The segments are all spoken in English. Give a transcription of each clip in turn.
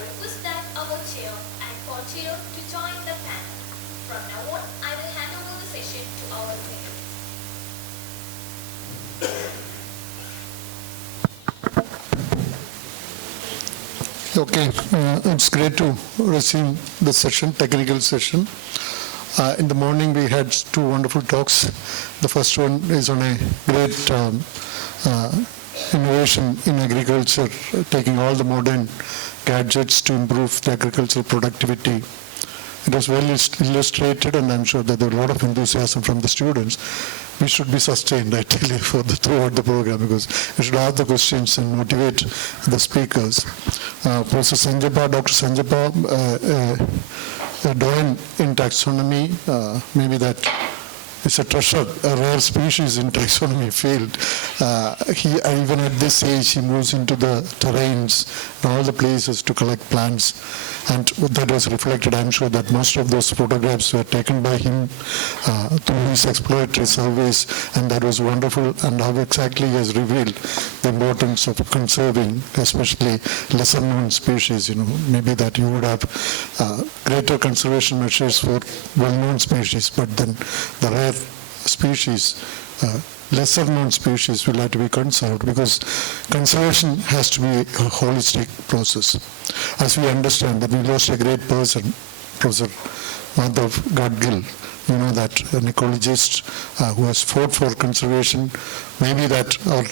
request that our chair and co-chair to join the panel. From now on, I will hand over the session to our leader. Okay, it's great to receive the session, technical session. In the morning we had two wonderful talks. The first one is on a great innovation in agriculture, taking all the modern gadgets to improve the agricultural productivity. It was well illustrated, and I'm sure that there was a lot of enthusiasm from the students. We should be sustained, I tell you, throughout the program, because we should ask the questions and motivate the speakers. Professor Sanjapa, Dr. Sanjapa, a doyen in taxonomy, maybe that is a treasure, a rare species in taxonomy field. Even at this age, he moves into the terrains and all the places to collect plants. And that was reflected, I'm sure, that most of those photographs were taken by him through his exploratory surveys, and that was wonderful. And how exactly he has revealed the importance of conserving, especially lesser known species. Maybe that you would have greater conservation measures for well-known species, but then the rare species, lesser known species will have to be conserved, because conservation has to be a holistic process. As we understand that we lost a great person, Professor Madhav Gadgil, that an ecologist who has fought for conservation. Maybe that our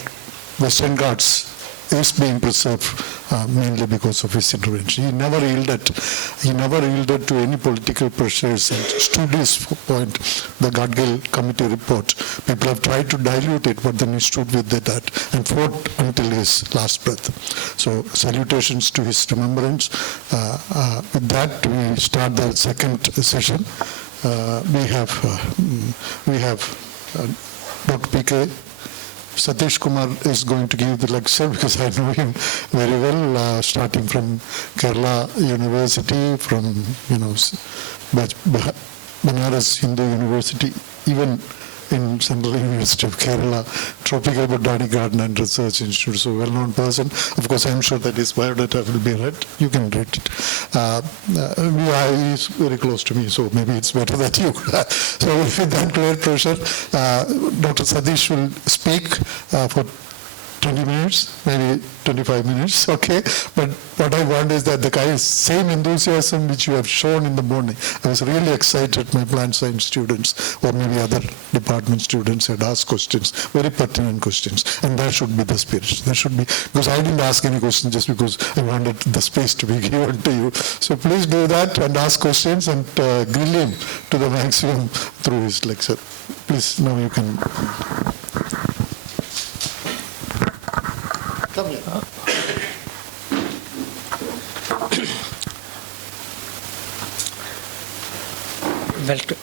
Western Ghats is being preserved mainly because of his intervention. He never yielded to any political pressures and stood his point. The Gadgil committee report, people have tried to dilute it, but then he stood with that and fought until his last breath. So salutations to his remembrance. With that, we start the second session. We have Dr. P.K. Satish Kumar is going to give the lecture, because I know him very well, starting from Kerala University, from Banaras Hindu University, even in Central University of Kerala, Tropical Botanic Garden and Research Institute. So well-known person. Of course, I'm sure that his biodata will be read. You can read it. He is very close to me, so maybe it's better that you. So with that great pleasure, Dr. Satish will speak for 20 minutes, maybe 25 minutes, okay? But what I want is that the same enthusiasm which you have shown in the morning. I was really excited. My plant science students, or maybe other department students, had asked questions, very pertinent questions, and that should be the spirit. That should be, because I didn't ask any questions just because I wanted the space to be given to you. So please do that and ask questions and grill him to the maximum through his lecture. Please, now you can. Come here.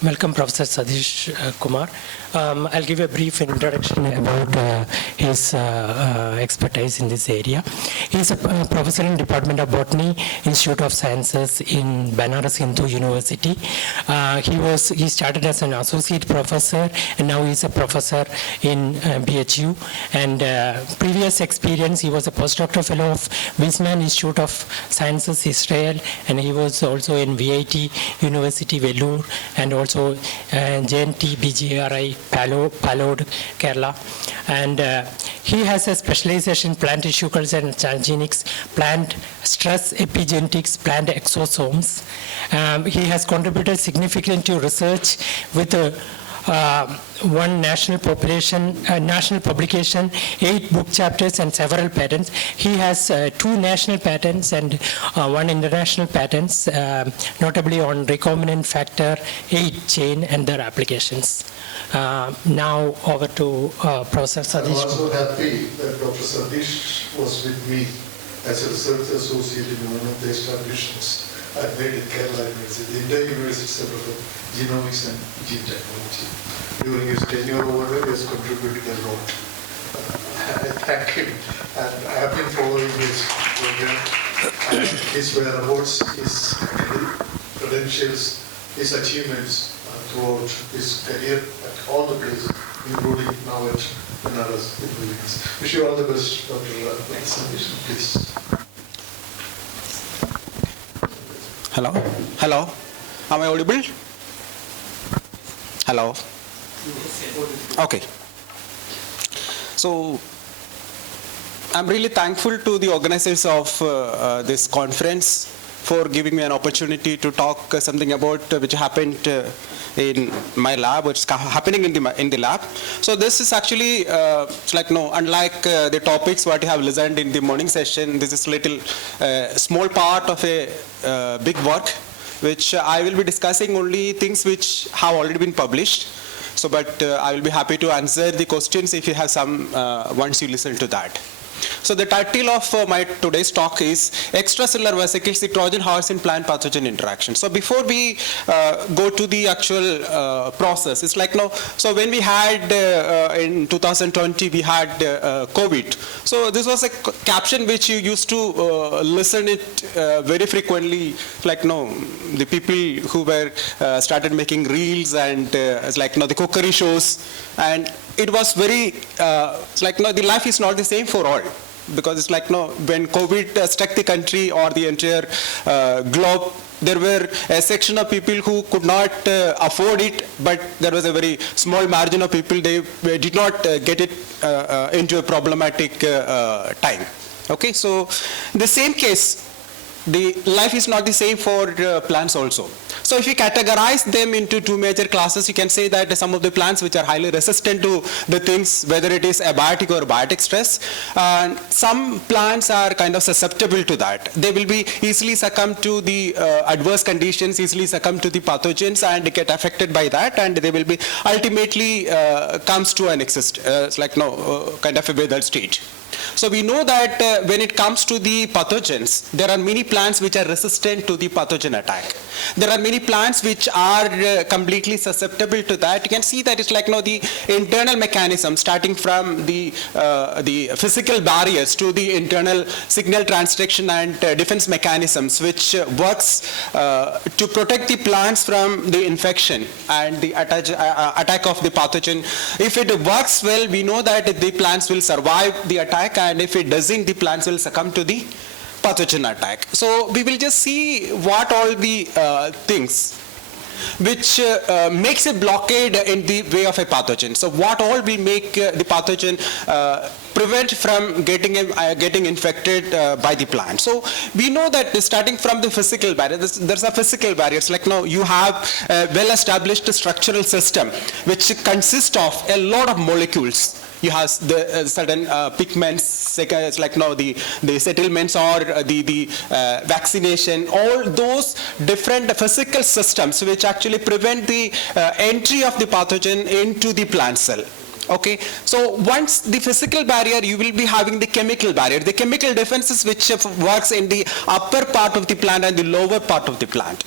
Welcome, Professor Satish Kumar. I'll give a brief introduction about his expertise in this area. He's a professor in Department of Botany, Institute of Sciences in Banaras Hindu University. He started as an associate professor, and now he's a professor in BHU. And previous experience, he was a postdoctoral fellow of Wiesmann Institute of Sciences, Israel, and he was also in VIT University, Vellore, and also JNT BGRI Palod, Kerala. And he has a specialization in plant tissue culture and transgenics, plant stress epigenetics, plant exosomes. He has contributed significantly to research with one national publication, 8 book chapters and several patents. He has 2 national patents and 1 international patents, notably on recombinant factor 8 chain and their applications. Now over to Professor Satish. I'm also happy that Dr. Satish was with me as a research associate in one of the establishments I made in Kerala University, the India University Center for Genomics and Gene Technology. During his tenure over there, he has contributed a lot. I thank him, and I have been following his program, his whereabouts, his credentials, his achievements throughout his career at all the places, including now at Banaras University. Wish you all the best, Dr. Satish, please. Hello? Hello? Am I audible? Hello? Okay. So, I'm really thankful to the organizers of this conference for giving me an opportunity to talk something about which happened in my lab, what's happening in the lab. So this is actually it's like unlike the topics what you have listened in the morning session. This is little small part of a big work, which I will be discussing only things which have already been published. So, but I will be happy to answer the questions if you have some once you listen to that. So the title of my today's talk is Extracellular Vesicles, the Trojan Horse in Plant Pathogen Interaction. So before we go to the actual process, it's like so when we had in 2020, we had COVID. So this was a caption which you used to listen it very frequently, like the people who were started making reels and it's like the cookery shows, and it was very it's like the life is not the same for all, because it's like when COVID struck the country or the entire globe, there were a section of people who could not afford it, but there was a very small margin of people they did not get it into a problematic time. Okay, so the same case, the life is not the same for plants also. So if you categorize them into two major classes, you can say that some of the plants which are highly resistant to the things, whether it is abiotic or biotic stress, some plants are kind of susceptible to that. They will be easily succumb to the adverse conditions, easily succumb to the pathogens and get affected by that, and they will be ultimately comes to an it's like kind of a withered state. So we know that when it comes to the pathogens, there are many plants which are resistant to the pathogen attack. There are many plants which are completely susceptible to that. You can see that it's like the internal mechanism, starting from the physical barriers to the internal signal transduction and defense mechanisms, which works to protect the plants from the infection and the attack of the pathogen. If it works well, we know that the plants will survive the attack, and if it doesn't, the plants will succumb to the pathogen attack. So we will just see what all the things which makes a blockade in the way of a pathogen. So what all will make the pathogen prevent from getting infected by the plant. So we know that starting from the physical barrier, there's a physical barrier. It's like you have a well-established structural system which consists of a lot of molecules. You have the certain pigments, it's like the settlements or the vaccination, all those different physical systems which actually prevent the entry of the pathogen into the plant cell. Okay, so once the physical barrier, you will be having the chemical barrier, the chemical defenses which works in the upper part of the plant and the lower part of the plant.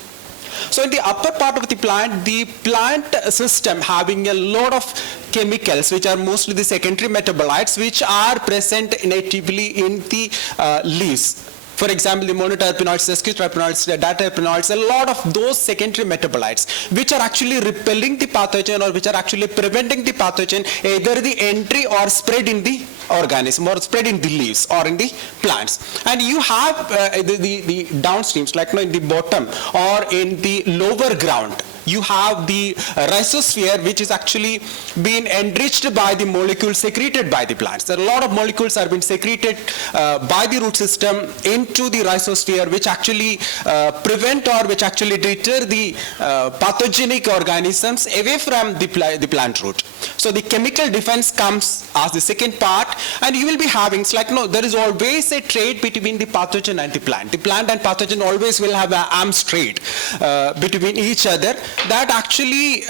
So in the upper part of the plant system having a lot of chemicals which are mostly the secondary metabolites which are present natively in the leaves. For example, the monoterpenoids, sesquiterpenoids, diterpenoids, a lot of those secondary metabolites which are actually repelling the pathogen or which are actually preventing the pathogen either the entry or spread in the organism or spread in the leaves or in the plants. And you have the downstreams, like in the bottom or in the lower ground, you have the rhizosphere which is actually being enriched by the molecules secreted by the plants. There are a lot of molecules have been secreted by the root system into the rhizosphere which actually prevent or which actually deter the pathogenic organisms away from the plant root. So the chemical defense comes as the second part, and you will be having, it's like there is always a trade between the pathogen and the plant. The plant and pathogen always will have an arms trade between each other. That actually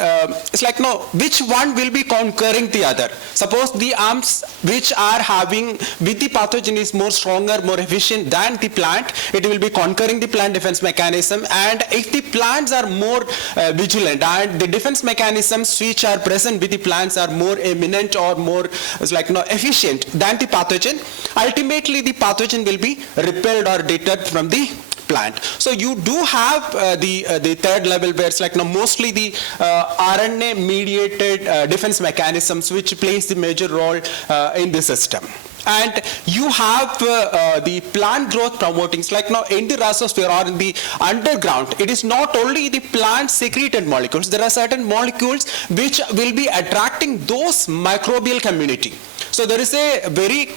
it's like which one will be conquering the other. Suppose the arms which are having with the pathogen is more stronger, more efficient than the plant, it will be conquering the plant defense mechanism. And if the plants are more vigilant and the defense mechanisms which are present with the plants are more eminent or more efficient than the pathogen, ultimately the pathogen will be repelled or deterred from the plant. So you do have the third level where it's mostly the RNA mediated defense mechanisms which plays the major role in the system. and you have the plant growth promoting. It's like now in the rhizosphere or in the underground, it is not only the plant secreted molecules, there are certain molecules which will be attracting those microbial community. So there is a very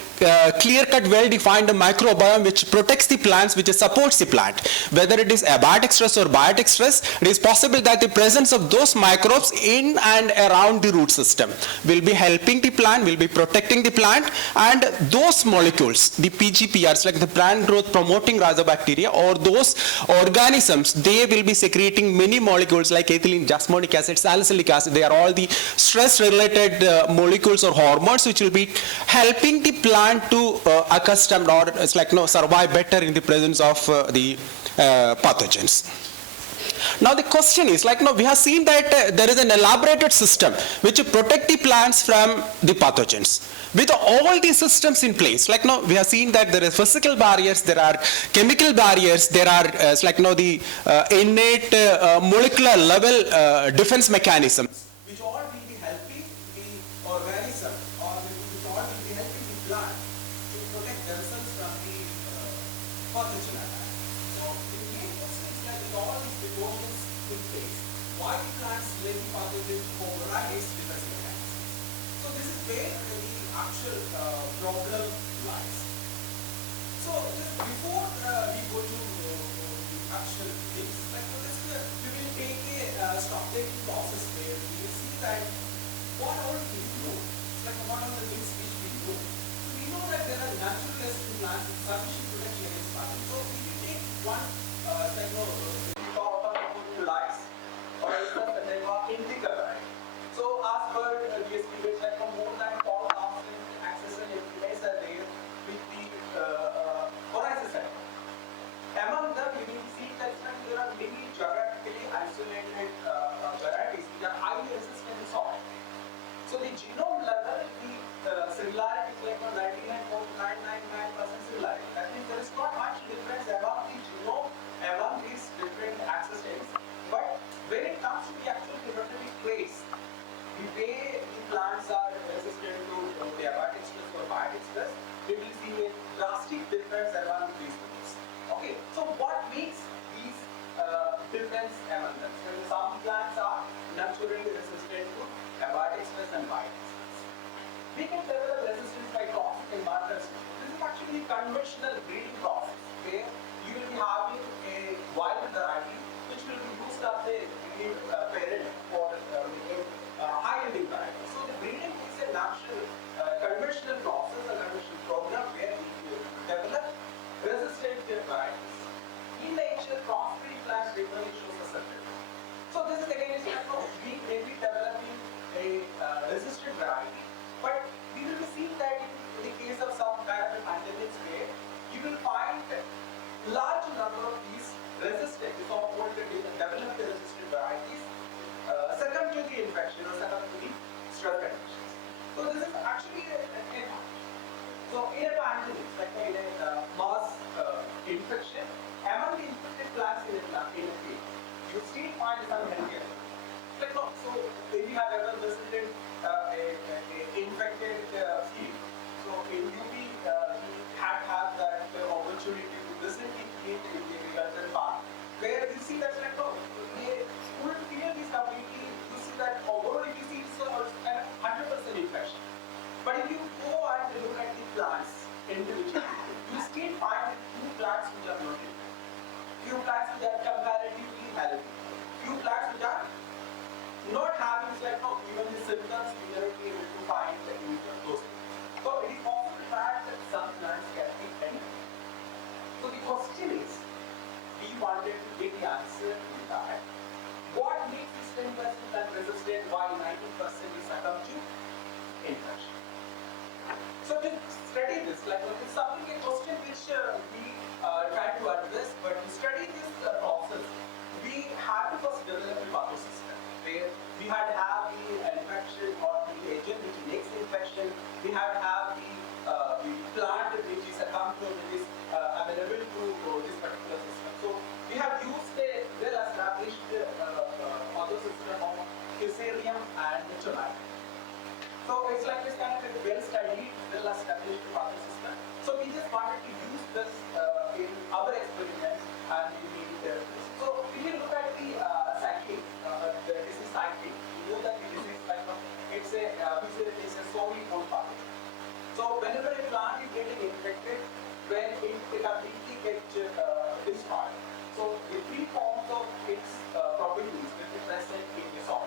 clear-cut, well-defined microbiome which protects the plants, which supports the plant. Whether it is abiotic stress or biotic stress, it is possible that the presence of those microbes in and around the root system will be helping the plant, will be protecting the plant, and those molecules, the PGPRs, like the plant growth promoting rhizobacteria, or those organisms, they will be secreting many molecules like ethylene, jasmonic acid, salicylic acid. They are all the stress-related molecules or hormones which will be helping the plant to accustom, or it's like survive better in the presence of the pathogens. Now the question is, like we have seen that there is an elaborated system which protect the plants from the pathogens. With all these systems in place, like we have seen that there are physical barriers, there are chemical barriers, there are the innate molecular level defense mechanisms, which all will be helping the organism, or which all will be helping the plant to protect themselves from the pathogen attack. So the main question is that with all these precautions in place, why the plants let the pathogen override its defense mechanisms? So this is where the actual problem lies. So just before we go to the actual things, we will take a stock-taking process where we will see that what all we know, what are the things which we know. So we know that there are natural resistant plants with sufficient protection against pathogens. So we will take one lies, or else there are indica variety. So as per GST, which like more than 4,000 access and APIs are there with the horizon sector. Among them, you will see that there are many geographically isolated varieties which are highly resistant to soil. So the genome level, the similarity is like 99.999% similarity. That means there is not much difference among the genome among these different access types. But when it comes to the actual phenotypic traits, the way the plants are resistant to the abiotic stress or biotic stress, we will see a drastic difference among these groups. Okay, so what makes these difference among them? So some plants are naturally resistant to abiotic stress and biotic stress. We can develop resistance by toxic and markers. This is actually conventional breeding process where you will be having a wild variety which will be used as a breeding parent for making high-yielding variety. So the breeding is a natural conventional process, a conventional program where we develop resistant varieties. In nature, crossbreed plants regularly show susceptibility. So this is again is we may be developing a resistant variety, but we will see that in the case of some kind of pandemics where you will find large number of these resistant, so-called developed resistant varieties succumb to the infection or succumb to the stress conditions. So this is actually an impact. So in a pandemic, like in a mass infection, among the infected plants in a field, you still find some healthier. Like no, so if you have ever visited a infected field, so in UP you had that opportunity to visit the field in the agricultural park, where you see that like no, they could clear this community. You see that overall if you see it's 100% infection. But if you go and look at the plants individually, you still find few plants which are not infected, few plants which are comparatively healthy, few plants which are not having like no, even the symptoms we are able to find those things. So it is possible that some plants can be anything. So the question is, we wanted to get the answer to that. What makes this 10% plant resistant while 90% is succumb to infection? So to study this, like it's something a question which we try to address, but to study this process, we had to first develop a pathosystem where we had to have the infection or the agent which makes the infection, we had to have the plant which is accompanied which is available to this particular system. So we have used a well-established pathosystem of Fusarium and Nitromatode. So it's like this kind of a well-studied, well-established pathosystem destroyed. So the three forms of its properties will be present in the soil.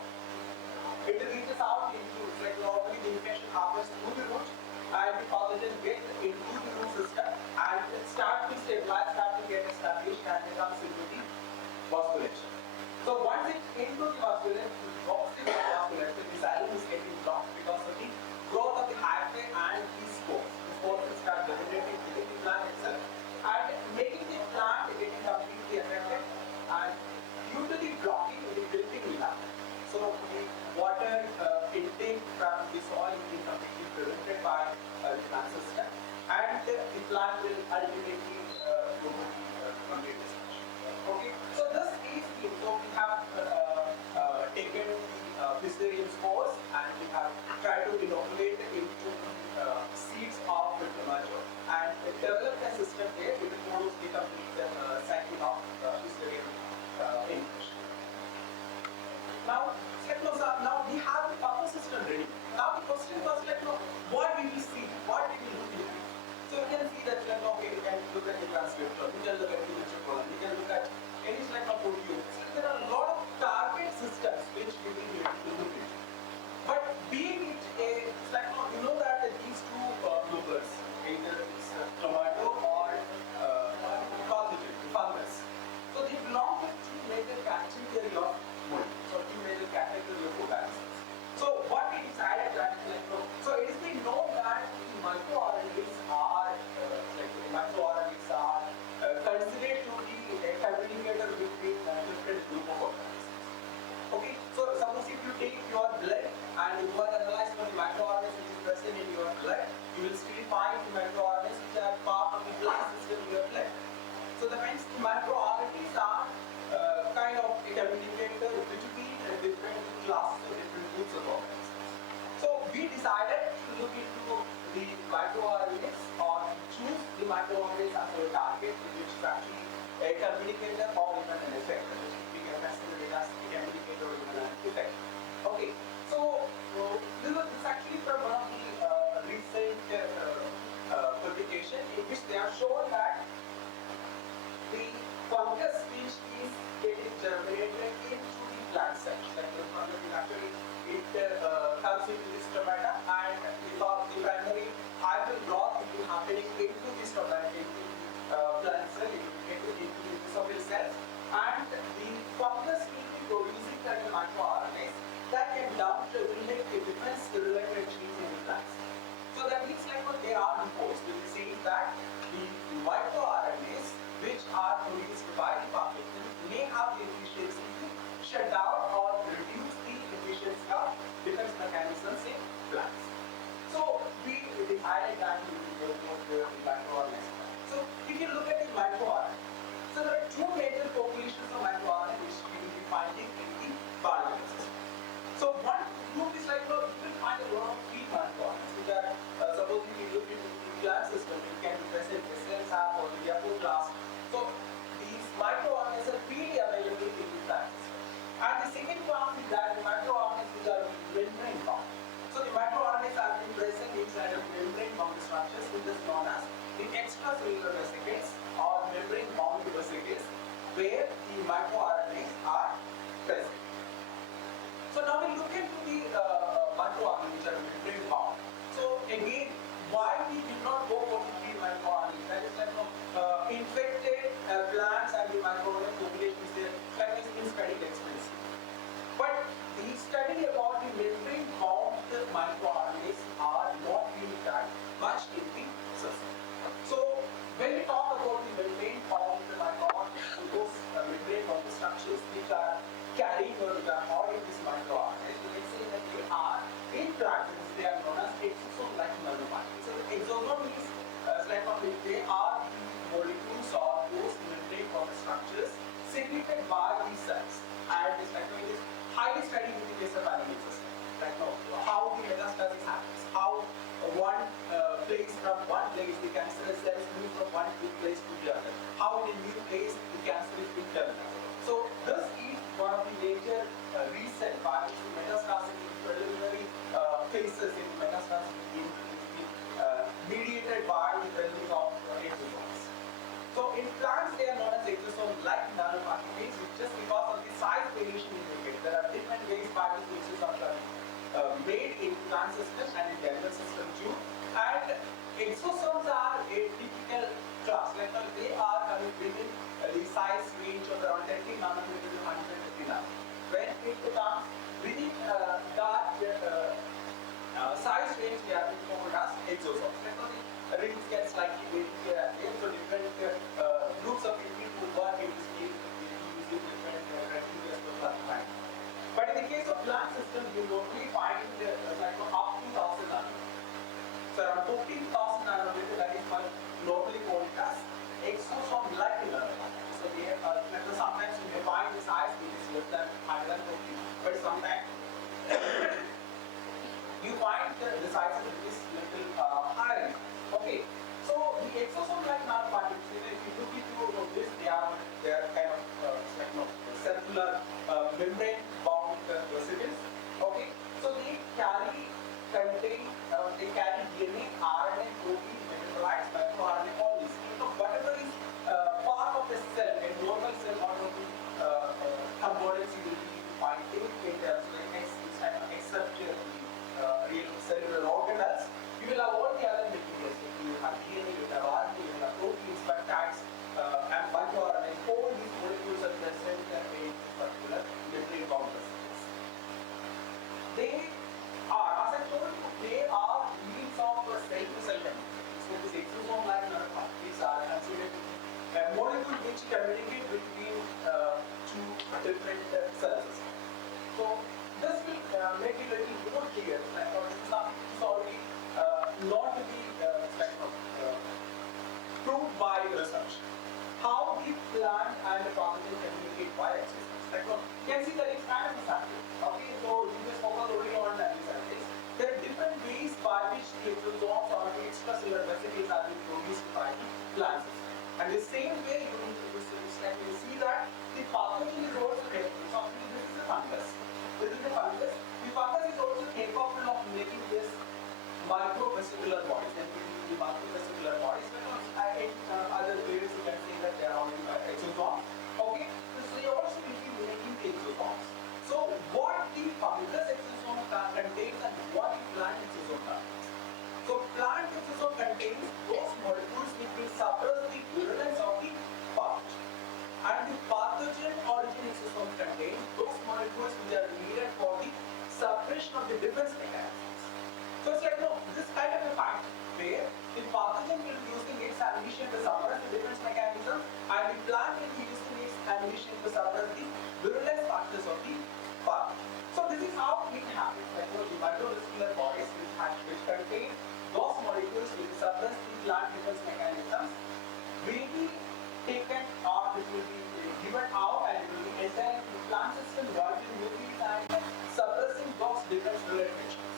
It reaches out into, like normally the infection happens through the root and the pathogen gets into the root system and it starts to stabilize, start to get established and it comes into the vasculature. So once it's into the vasculature, it blocks the vasculature, the xylem is getting blocked because of the growth of the hyphae and the spores. The spores will start degenerating within the plant itself and making the plant getting completely affected, and due to the blocking, the wilting will happen. So the water intake from the soil is being completely prevented by the plant system, and the plant will ultimately go to the complete destruction. Okay, so this is the, so we have taken the Fusarium spores and we have tried to inoculate it into the seeds of the tomato and developed a system there which follows the complete cycle of Fusarium infection. Now, now we have the buffer system ready. Now the question was like, what we will see, what we will look into. So you can see that, okay, you can look at the transcriptome, you can look at the colon, you can look at any like a proteome. So there are a lot of target systems which we will be able to look into. But being it a, it's like, you know that these two bloopers, either it's tomato or pathogen, fungus. So they belong to two major categories of mold. So two major categories of organisms. So what we decided that, so it has been known that the microorganisms are considered to be a communicator between different group of organisms. Okay, so suppose if you take your blood and you go and analyze for the microorganisms which is present in your blood, you will still find the microorganisms which are part of the blood system in your blood. So that means the microorganisms are kind of a communicator between different classes or different groups of organisms. So we decided to look into the microorganisms or choose the microorganisms as a target which is actually a communicator or even an effect, which we can consider it as a communicator or even an effect. Okay, so this is actually from one of the recent publication in which they have shown that the fungus which is getting germinated into the plant cells, like the fungus is actually, it comes into this stomata and the primary hydral growth will be happening into the stomata, into the plant cell, into the mesophyll cells, and the fungus will be producing certain microRNAs that can downregulate the defense-related genes in the plants. So that means like what they are imposed, which is saying that the microRNAs which are produced by the pathogen may have the efficiency to shut down or reduce the efficiency of defense mechanisms in plants. So we decided that we will go to the microorganisms. So if you look at the microRNA, so there are two major populations of microRNA which we will be finding in the biological system. So one group is like, you will find a lot of free microRNAs which are, suppose if you look into the plant system, it can be present in the cells have or the apoplast. So these microorganisms are freely available in the plant system. And the second one is that the microorganisms which are membrane bound. So the microorganisms are being present inside of membrane bound structures which is known as the extracellular vesicles or membrane bound vesicles where the microRNAs are present. So now we look into the microRNAs which are membrane bound. So again, why we did not go for the free microRNAs? That is like infected plants and the microorganism population is there. That is been studied extensively. But the study about the membrane bound microRNAs are not being done much in the system. So when we talk about the membrane bound microRNAs, those membrane bound structures which are carrying or which are holding this microRNAs, we can say that they are in plants. They are known as exosome-like nanoparticles. So the exosome means they are the molecules or those membrane bound structures secreted by the cells. And this is highly studied in the case of animal system. Like how the metastasis happens, how one place from one place the cancerous cells move from one place to the other, how in a new place the cancer is being developed. So this is one of the major reasons why the metastasis in preliminary phases in metastasis is mediated by the presence of exosomes. So in plants they are known as size range of around 30 nanometer to 150 nanometer. When it comes within size range, we have been called as exosomes. The rings get slightly big here and there, so different groups of people who work in this field using different criteria for classifying. But in the case of plant systems, you normally find like up to 1000 nanometers. So around 14,000 nanometers, that is what normally called as exosome-like nanoparticles. So they sometimes you may find the size which is less than 150, but sometimes you find the size which is little higher. Okay, so the exosome-like nanoparticles, if you look into this, they are kind of circular membrane-bound vesicles. Okay, so they carry DNA, RNA, protein, metabolites, microRNA, all these. Whatever is part of the cell, a normal cell, one of the components you will be finding in terms of except the real cellular organelles, you will have all the other materials. You have DNA, you have RNA, you have proteins, peptides, and microRNA. All these molecules are present in particular membrane-bound vesicles. They are, as I told you, they are means of cell-to-cell communication. So this exosome-like nanoparticles are considered a molecule which communicate between two different cells. So this will make it a little more clear. Like this is something which is already not to be proved by research. How the plant and the pathogen communicate via exosomes. Like, you can see that it's kind of a sample. Okay, so you just focus only on the samples. There are different ways by which the exosomes or the extracellular vesicles are being produced by the plant system. And the same way you see that the pathogen is also capable. So this is a fungus. This is a fungus. The fungus is also capable of making this microvesicular bodies. And the microvesicular bodies, in other ways you can say that they are only exosomes. Okay, so you also will be making the exosomes. So what the fungus exosome contains and what the plant exosome contains. So plant exosome contains those molecules which will suppress the virulence of the pathogen. And the pathogen origin exosome contains those molecules which are needed for the suppression of the defense mechanisms. So it's like this kind of a fact where the pathogen will be using its ammunition to suppress the defense mechanism and the plant will be using its ammunition to suppress the virulence factors of the pathogen. So this is how it happens. Like the microvesicular bodies which contain those molecules which suppress the plant defense mechanisms will be taken or it will be given out and it will be entering the plant system involving nucleus and suppressing those defense related actions.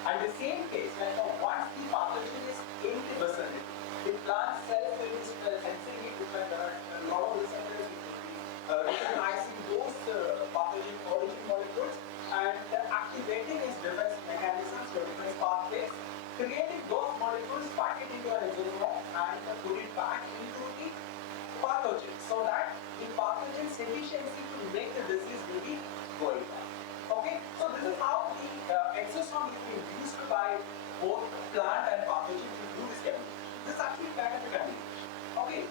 And the same case, like once the pathogen is in the vicinity, the plant cell will be sensing it because there are a lot of receptors which will be recognizing those pathogen origin molecules and activating its defense mechanisms or defense pathways, creating those molecules, pack it into an exosome and put it back into the pathogen so that the pathogen's efficiency to make the disease will be going on. Okay, so this is how the exosome is being used by both plant and pathogen to do this communication. This is actually kind of a communication. Okay,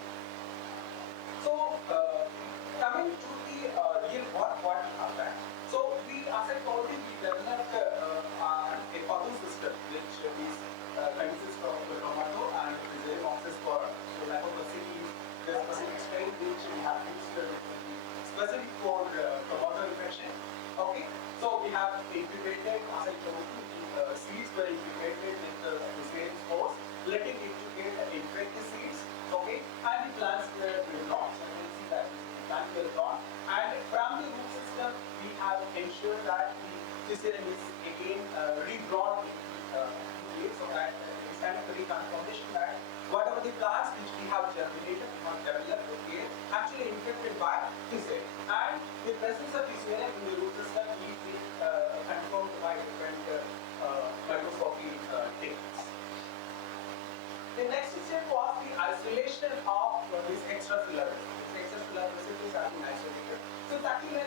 so coming to the real what we have done. So we, as I told you, we developed a puzzle system which is consists of the tomato and the xenomorphs for so lactobacillus, the specific strain which we have used specific for tomato infection. Okay, so we have incubated, as I told you, the seeds were incubated with the same spores, letting it to get infect the seeds, okay, and the plants were withdrawn. So you can see that the plants were withdrawn, and from the root system, we have ensured that the fusarium is again redrawn in the leaf, so that it is kind of a reconfirmation that whatever the plants which we have germinated, we have developed, okay, actually infected by fusarium. And the presence of fusarium in the root system is confirmed by different microscopy techniques. The next step was the isolation of these extracellular vesicles. These extracellular vesicles are being isolated. So it's actually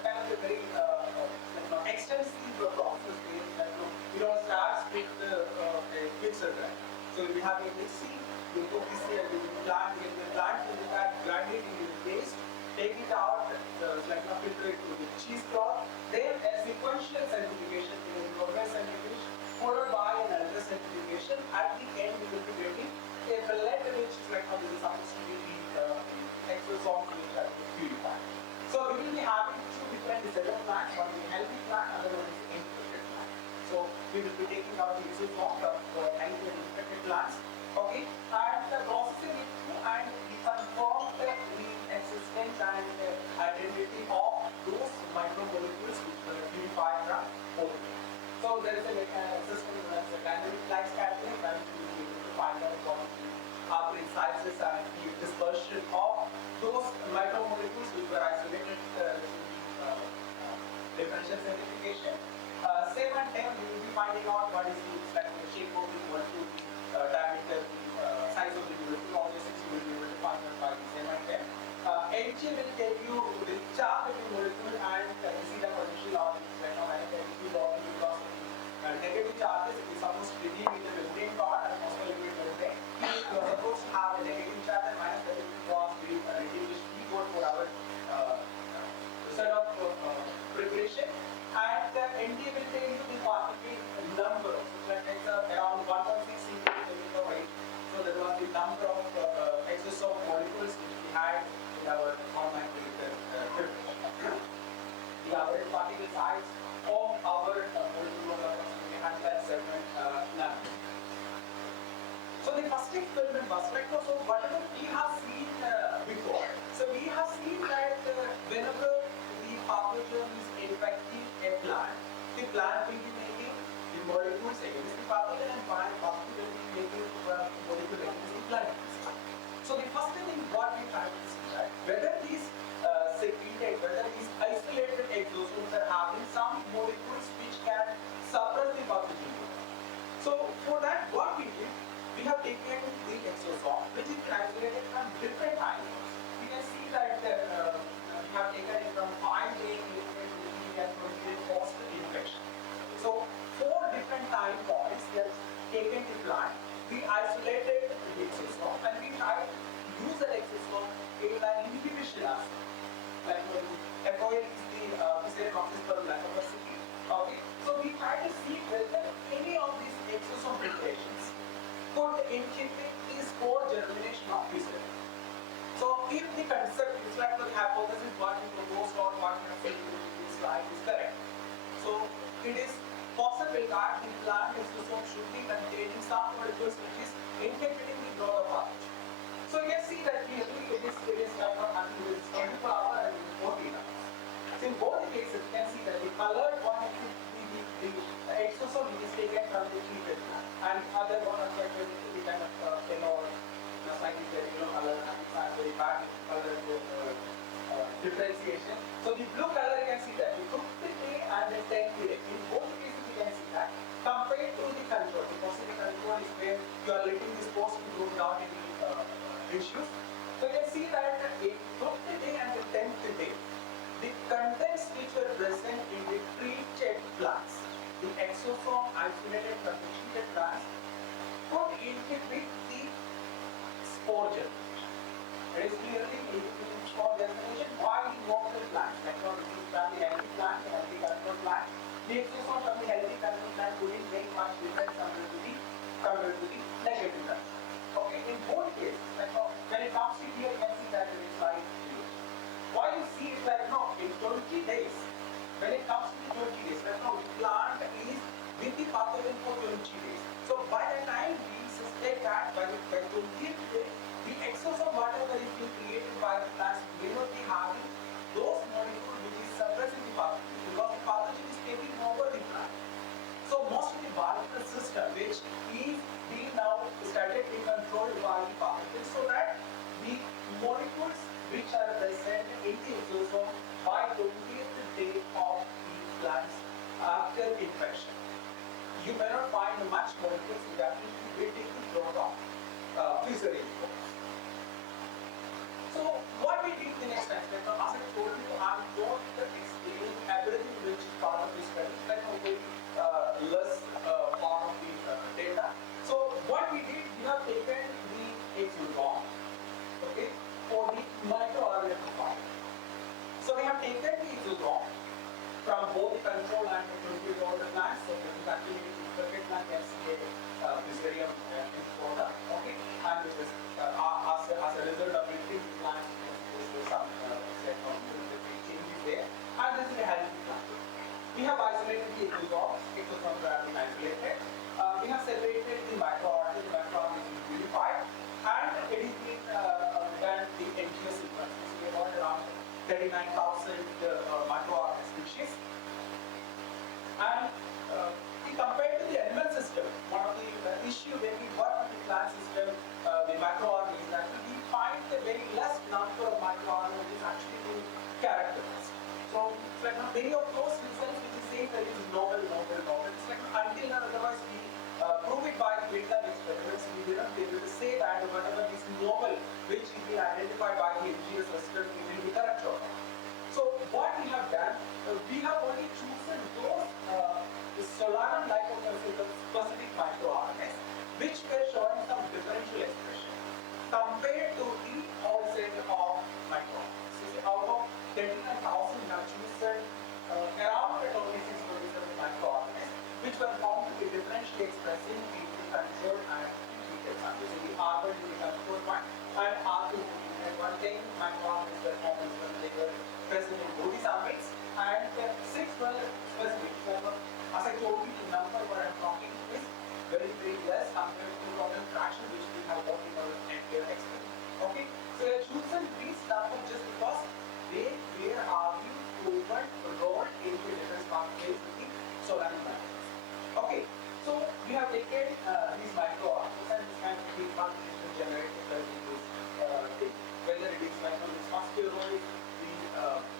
kind of a very extensive process where starts with a mixer grind. So we have a mixing, we put this here, we plant will be grinded into the paste. the exosome of healthy and infected plants. Okay, and processing it through and we confirmed the existence and identity of those micromolecules which were purified from both. So there is a system known as a dynamic light scattering that we will be able to find out what the incises and the dispersion of those micromolecules which were isolated through the differential centrifugation. Same and 10, we will be finding out what is the shape of the molecule, diameter, the size of the molecule. All these things you will be able to find out by the same and 10. H will tell you the charge of the molecule and you see the potential of the electromagnetic law because of the negative charges. It is supposed to be in the membrane part and also in the membrane. You are supposed to have a negative charge and minus negative because we reduce the code for our result of preparation. And the ND will tell you the particle number. So that is around 1.6 cm weight. So that was the number of exosome molecules which we had in our 1 microliter preparation. The average particle size of our molecule was approximately 107 nanometers. So the first experiment was so whatever we have seen before. So we have seen that whenever the pathogen is infecting a plant will be making the molecules against the pathogen and pathogen will be making the molecule against the plant. So the first thing what we try to see that whether these secreted, whether these isolated exosomes are having some molecules which can suppress the pathogen. So for that what we did, we have taken the exosome which is isolated from different times. We can see that we have taken it from 5 days and post-infection. So 4 different time points we have taken the plant, we isolated the exosome and we tried to use that exosome in an inhibition assay. Like FOL is the Ceremoxis per lactobacilli. Okay, so we try to see whether any of these exosome preparations could inhibit the spore germination of Pfizer. So if the concept is like the hypothesis what we proposed or what we have said in this slide is correct. So it is possible that the plant exosome should be containing some molecules which is inhibiting the growth of pathogen. So you can see that clearly it is like until it is 24 hours and 14 hours. So in both the cases you can see that the colored one is the exosome which is taken from the treated plant and other one is the kind of yellow slightly yellow color and it's not very bad in color differentiation. So the blue color you can see that the 5th day and the 10th day. In both cases you can see that compared to the control, because the control is where you are letting the spores to grow without any issues. So you can see that in 5th day and the 10th day, the contents which were present in the treated plants, the exosome isolated from the treated plants, could inhibit the spore germination. It is clearly inhibiting spore germination while the normal plants, like from the healthy plant, the healthy control plant, the exosome from the healthy control plant wouldn't make much difference compared to the negative control. Okay, in both cases, like when it comes to here, you can see that it is like zero. Why you see it like no, in 20 days, when it comes to the 20 days, like no, the plant is with the pathogen for 20 days. So by the time we suspect that by 20th day, the exosome whatever is being created by the plants will not be having those molecules which is suppressing the pathogen because the pathogen is taking over the plant. So most of the biological system which is being now started being controlled by the pathogen so that the molecules which are present in the exosome by 20th day of the plants after infection. You may not find much molecules which are waiting to growth of Pfizer. So what we did the next time, as I told you, I'm going to explain everything which is part of this study. That will be less part of the data. So what we did, we have taken the exosome, okay, for the microorganism part. So we have taken the exosome from both the control and the control order plants. So this is actually the infected plant FCA Fusarium infora, okay, and this is as a result of it, the plant is some changes there, and this is a healthy plant. We have isolated the exosome have been isolated. 39,000 microRNA species. And compared to the animal system, one of the issue when we work with the plant system, the microRNA is that we find the very less number of microRNA which is actually being characterized. So it's like many of those results which is saying that it is novel. It's like until and otherwise we prove it by the midterm experiments, we will not be able to say that whatever is novel, which is being identified by the indigenous resident, it will be correct or not. So what we have done, we have only chosen those Solana specific microRNAs which were showing some differential expression compared to the whole set of microRNAs. So out of 39,000 we have chosen around 26 microRNAs which were found to be differentially expressing in the control and treated samples. So the R1 is the control one and R2 is the treated one. 10 microRNAs were found when they were present in both the samples, and 6 were specific. So, as I told you, the number what I am talking is very less compared to the fraction which we have got in our entire experiment. Okay, so I have chosen these numbers just because they were argued, proven, rolled into different pathways with the Solana methods. Okay, so we have taken these microRNAs and this can be contribution generated by this thing, whether it is like this first steroid, the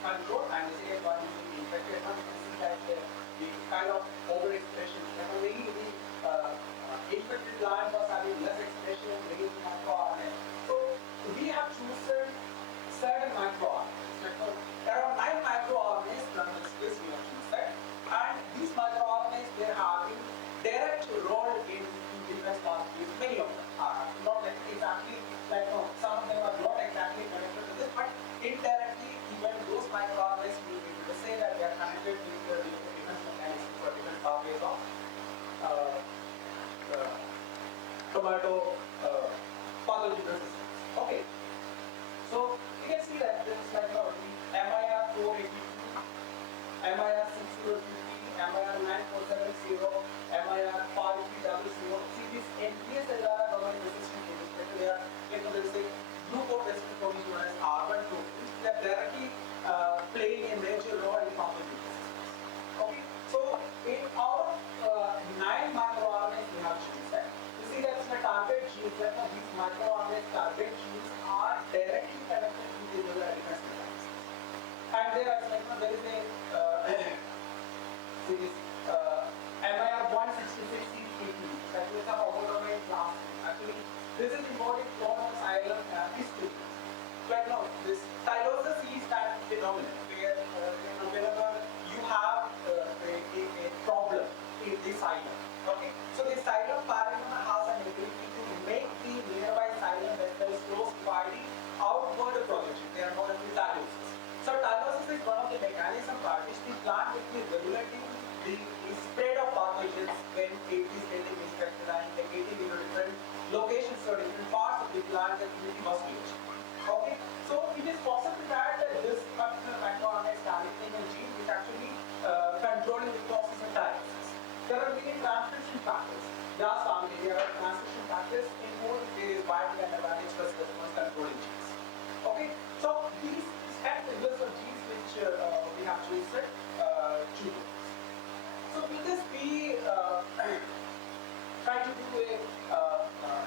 control, and the second one is the infected one. You can see that the kind of overexpression, mainly the infected plant was having less expression, bringing the microRNA. So we have chosen certain microRNAs, around 9 microRNAs from this list we have chosen, and these microRNAs they are having direct role in different pathways. Many of them are not exactly like some of them are not exactly connected to this, but indirectly even those microRNAs will be able to say that they are connected with the different mechanisms or different pathways of tomato pathogenesis. Okay, so you can see that this is like the MIR 482, MIR 6050, MIR 9470, MIR 5300. See these NPS that are government resistant to this, they are like there is a group of resistant proteins known as R1 proteins. They are directly playing a major role in pathogenesis. Okay, so in our 9 microRNAs we have chosen. You see that's the target genes, that these microRNAs target genes are directly connected to the defense mechanisms. And there is a see this MIR 166C3, that is a homodomain class. Actually, this is involving clone xylem history. But no, this tylosis is kind of phenomenon where whenever you have a problem in the xylem. Okay, so the xylem parenchyma has an ability to make the nearby xylem vessels closed by the outward projection. They are known as the tylosis. So tylosis is one of the mechanisms by which the plant will be regulating the spread of pathogens when it is getting infected and getting into different locations or different parts of the plant that will be musculature. Okay, so it is possible that this particular microRNA is targeting a gene which actually controlling the process of tylosis. There are many transcription factors. Last family, there are transcription factors in both various biotic and abatic stress response controlling genes. Okay, so these and the list of genes which we have chosen choose. So with this we try to do a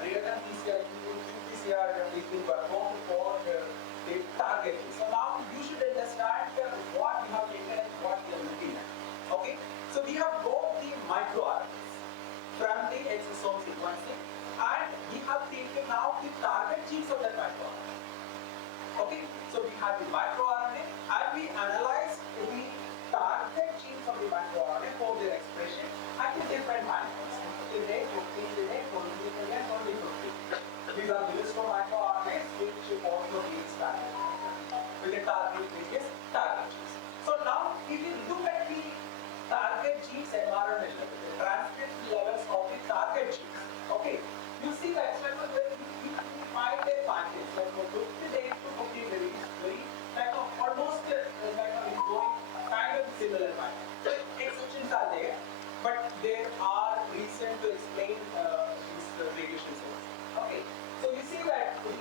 real-time PCR, qPCR is being performed for the target. So now you should understand what we have taken and what we are looking at. Okay, so we have got the microRNAs from the exosome sequencing, and we have taken out the target genes of that microRNA. Okay, so we have the microRNA and we analyze the target genes of the microRNA for their expression at the different microns. 15 day, 20 day, 20 day, 20, 50. These are the list of microRNAs which also these target with the target various target genes. So now if you look at the target genes environment level, the transcript levels of the target genes, okay, you see that you find a pattern, like 50 days to 50 days, very like almost going kind of similar pattern. Exceptions are there, but there are reasons to explain these variations also. Okay, so you see that the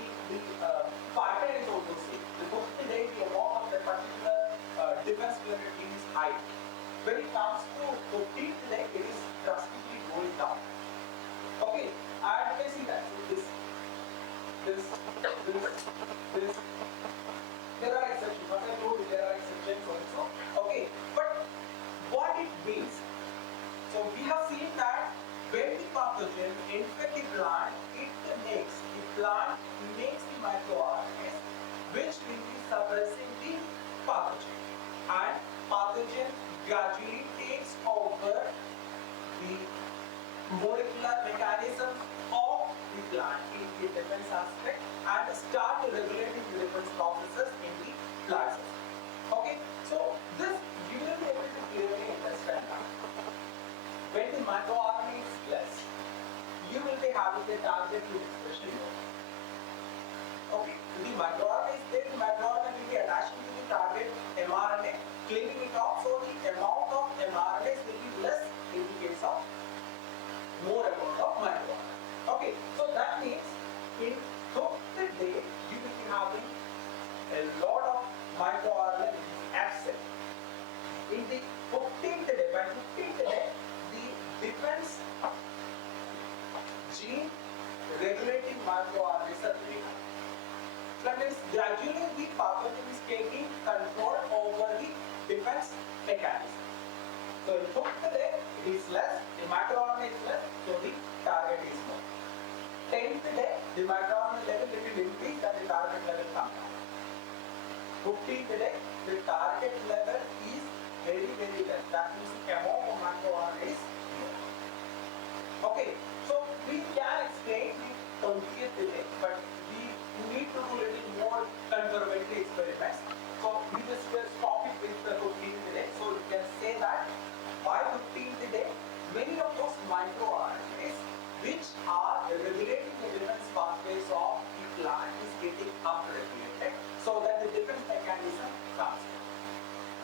pattern is also same. The 50 days, the amount of the difference between the gene is high. When it comes to 15th day, it is drastically going down. Okay, and you can see that this, there are exceptions. As I told you, there are exceptions also. Okay, but what it means? So we have seen that when the pathogen infects the plant, the plant makes the microRNAs which will be suppressing the pathogen, and pathogen gradually takes over the molecular mechanism of the plant in the defense aspect and start regulating the defense processes in the plant system. Okay, so this you will be able to clearly understand that. When the microRNA is less, you will be having the target gene expression more. Okay, the microRNA is there, the microRNA will be attaching to the target mRNA, cleaving it off, so the amount of mRNAs will be less in the case of more amount of microRNA. Okay, so that means in 50th day, you will be having a lot of microRNA which is absent. In the 15th day, by 15th day, the defense gene regulating microRNAs are there. That means gradually the pathogen is taking control over the defense mechanism. So in 5th day, it is less, the microRNA is less, so the target is more. 10th day, the microRNA level will increase and the target level comes down. 15th day, the target level is very, very less. That means the amount of microRNA is more. Okay, so we can explain the 20th day, but we need to do a little more confirmatory experiments. So we just will stop it with the 15th day. So you can say that by 15th day, many of those microRNAs which are regulating the defense pathways of the plant is getting upregulated so that the defense mechanism comes in.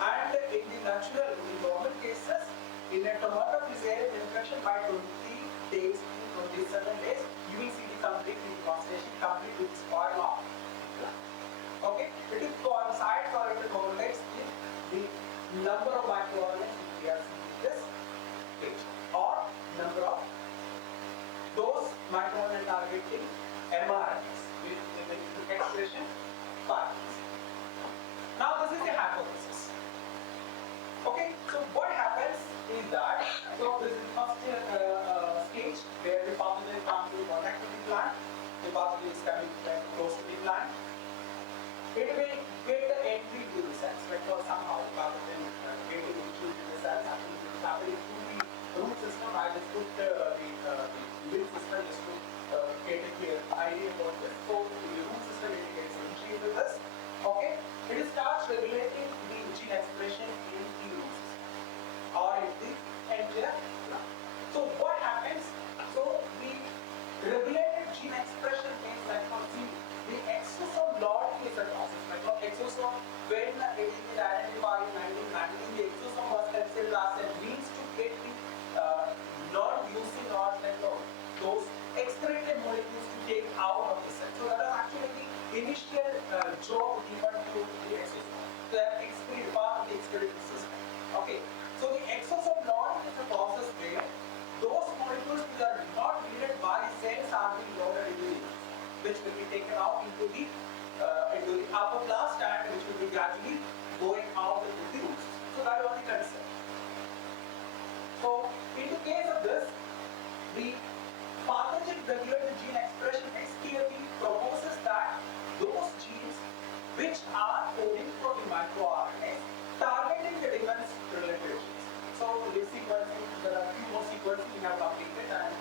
And in the natural, in the normal cases, in a tomato fusarium infection by 20 days to 27 days, you will see the complete devastation, complete with spoil of the plant. Okay, it coincides or it correlates with the number of microRNAs which we are seeing in this picture, or number of those microRNA targeting mRNAs with the expression particles. Now this is the hypothesis. Okay, so what happens is that, so this is the first stage where the pathogen comes to contact with the plant, the pathogen is coming close to the plant. It will get the entry to the cells, because somehow the pathogen getting into the cells happening through the root system. I just put the lymph system just to get a clear idea about this. So the root system indicates entry into this. Okay, it starts regulating the gene expression in the root system or in the entire plant. So what happens? So the regulated gene expression means like for the exosome loading is a process. Like for exosome, when it is identified in 1919, the exosome was considered as a means to get the non-using or like those excreted molecules to take out of the cell. So that was actually the initial job given to the exosome. So that excrete part of the excreted system. Okay. So the exosome loading is a process where those molecules which are not needed by cells are being loaded into the cells, which will be taken out into the upper blast and which will be gradually going out into the roots. So that was the concept. So in the case of this, the pathogen regulated gene expression clearly proposes that those genes which are coding for the microRNAs targeting the defense related genes. So this sequencing, there are a few more sequences we have completed, and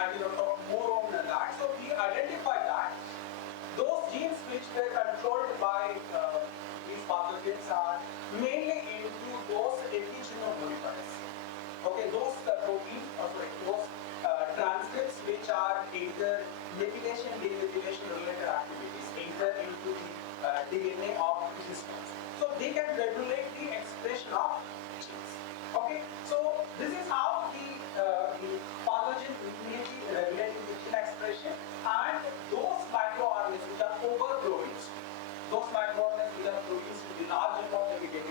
I will talk more on that. So we identified that those genes which were controlled by these pathogens are mainly into those epigenomodifiers. Okay, those proteins, those transcripts which are either methylation, demethylation related activities, either into the DNA of the systems. So they can regulate the expression of genes. Okay, so this is how the pathogen immediately regulating the gene expression, and those microRNAs which are overproduced, those microRNAs which are produced in the large amount that we get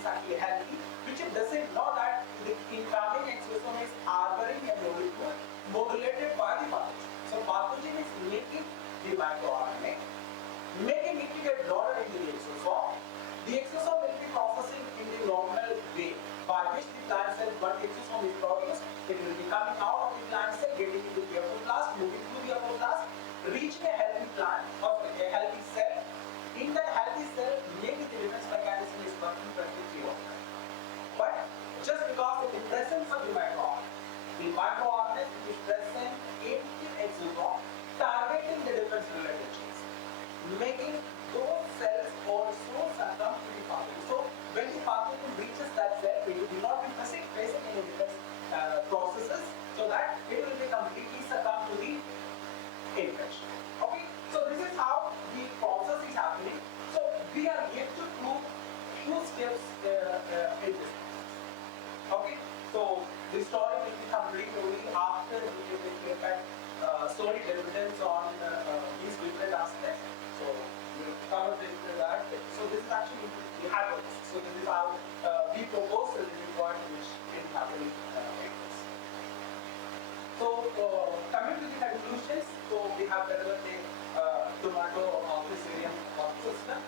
is actually healthy, which it doesn't know that the incoming exosome is harboring a molecule modulated by the pathogen. So pathogen is making the microRNA, making it to get loaded into the exosome. The exosome will be processing in the normal way, by which the plant cell, when the exosome is produced, it will be coming out of the plant cell, getting into the apoplast, moving through the apoplast, reaching a healthy plant or a healthy cell. In that healthy cell, maybe the defense mechanism is working perfectly well. But just because of the presence of the microRNA which is present in the exosome, targeting the defense related genes, making those cells also succumb to the pathogen. So when the pathogen reaches that cell, it will not be facing any defense processes, so that it will be completely succumb to the infection. Okay, so this is how the process is happening. So we are yet to prove few steps in this process. Okay, so the story will be complete only after we will look at solid evidence on these different aspects. So we will cover that. So this is actually the hypothesis. So this is how we propose the report which is happening like this. So coming to the conclusions, so we have developed a tomato Fusarium system,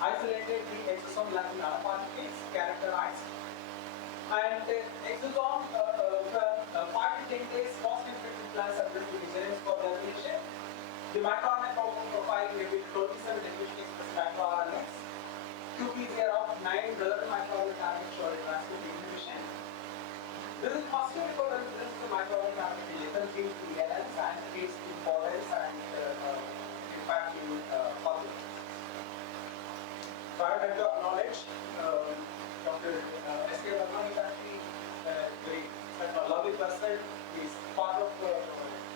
isolated the exosome lacking nanoparticles, characterized, and exosome from 5 to 10 days post-infected plants subject to vigilance for termination. The microRNA profile may be 27 diffusion expressed microRNAs, 2 PCR of 9 relevant microRNA target showed transcript inhibition. This is positive because this is the microRNA target lethal to the LNs and its importance and impact in pathogens. So I would like to acknowledge Dr. S.K. Verma is actually very lovely person. He is part of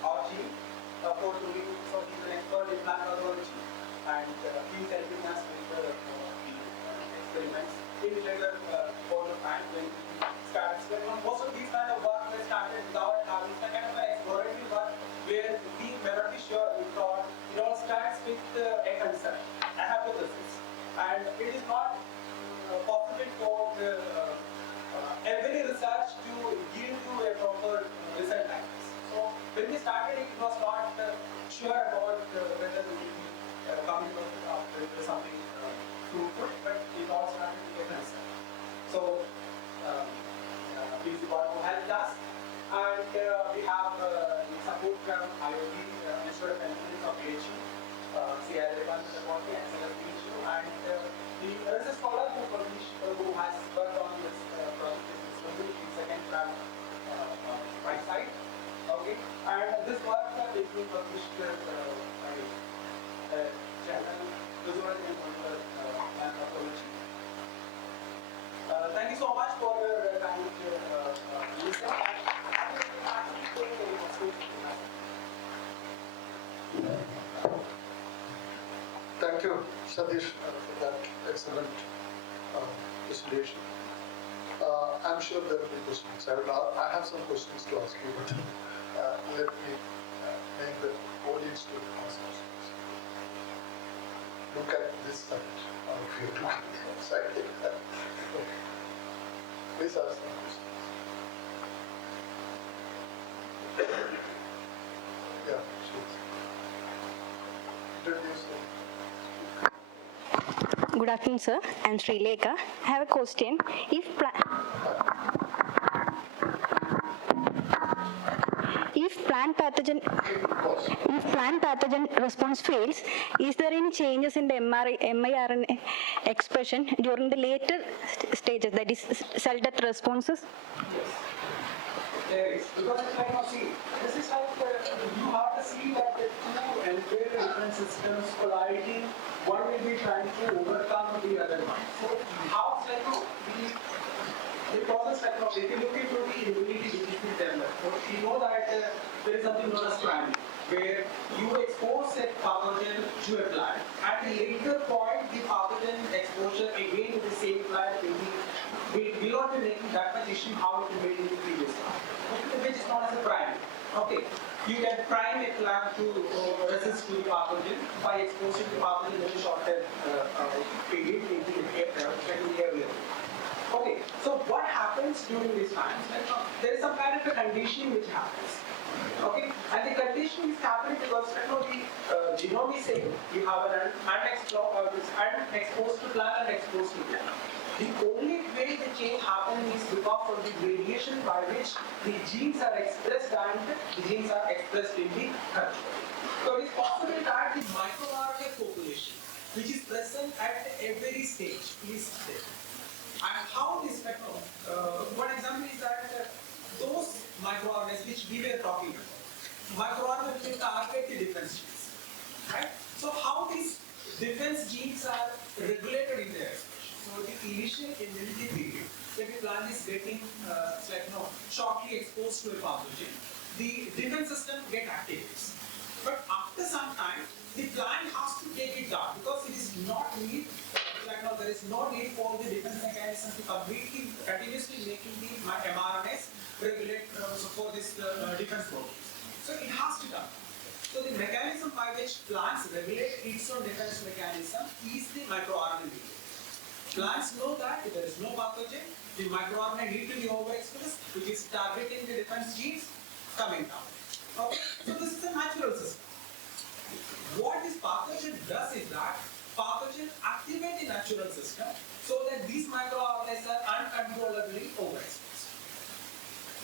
our team for doing, so he is an expert in plant pathology, and he is helping us with the experiments in regular all the time when we start experimenting. Most of these kind of work we started without having some kind of an exploratory work where we may not be sure. We thought it all starts with a concern, a hypothesis, and it is not possible for every research to give to a proper result like this. So when we started, it was not sure about whether we will be coming up with something fruitful, but it all started to get answered. So please want to help us, and we have support from IoT, Institute of Engineering of PhD, CI Department of Botany, as well as PhD, and the research scholar who has worked on this project is Swadeshi, second from right side. Okay, and this work is being published by journal Visual and Molecular Plant Pathology. Thank you so much for your kind listen. Thank you, Swadeshi, for that excellent presentation. I'm sure there will be questions. I have some questions to ask you, but let me make the audience to ask questions. Look at this side. If you look at this side. Okay. Please ask some questions. Yeah, please. Introduce yourself. Good afternoon, sir. I'm Sri Lekha. I have a question. If plant pathogen response fails, is there any changes in the miRNA expression during the later stages, that is cell death responses? There is, because it's like, see, this is like you have to see that the two entirely different systems colliding, one will be trying to overcome the other one. So how it's like the process like if you look into the immunity deficit development, so you know that there is something known as priming, where you expose a pathogen to a plant. At a later point, the pathogen exposure again to the same plant will not be making that much issue how it made in the previous one, which is known as a priming. Okay, you can prime a plant to resist to the pathogen by exposing the pathogen in a shorter period in the area. Okay, so what happens during these times? There is some kind of a conditioning which happens. Okay, and the conditioning is happening because the genome is saying you have an unexposed to plant and exposed to plant. The only way the change happens is because of the radiation by which the genes are expressed and the genes are expressed in the culture. So it is possible that the microRNA population, which is present at every stage, is there. And how this one example is that those microRNAs which we were talking about, microRNA which will target the defense genes, right? So how these defense genes are regulated in their expression. So the initial immunity period, when the plant is getting shortly exposed to a pathogen, the defense system get activates. But after some time, the plant has to take it down because it is not need, there is no need for the defense mechanism to continuously making the mRNAs regulate for this defense proteins. So it has to come. So the mechanism by which plants regulate its own defense mechanism is the microRNA mediated. Plants know that if there is no pathogen, the microRNA need to be overexpressed, which is targeting the defense genes coming down. Okay? So this is a natural system. What this pathogen does is that pathogen activate the natural system so that these microRNAs are uncontrollably overexpressed,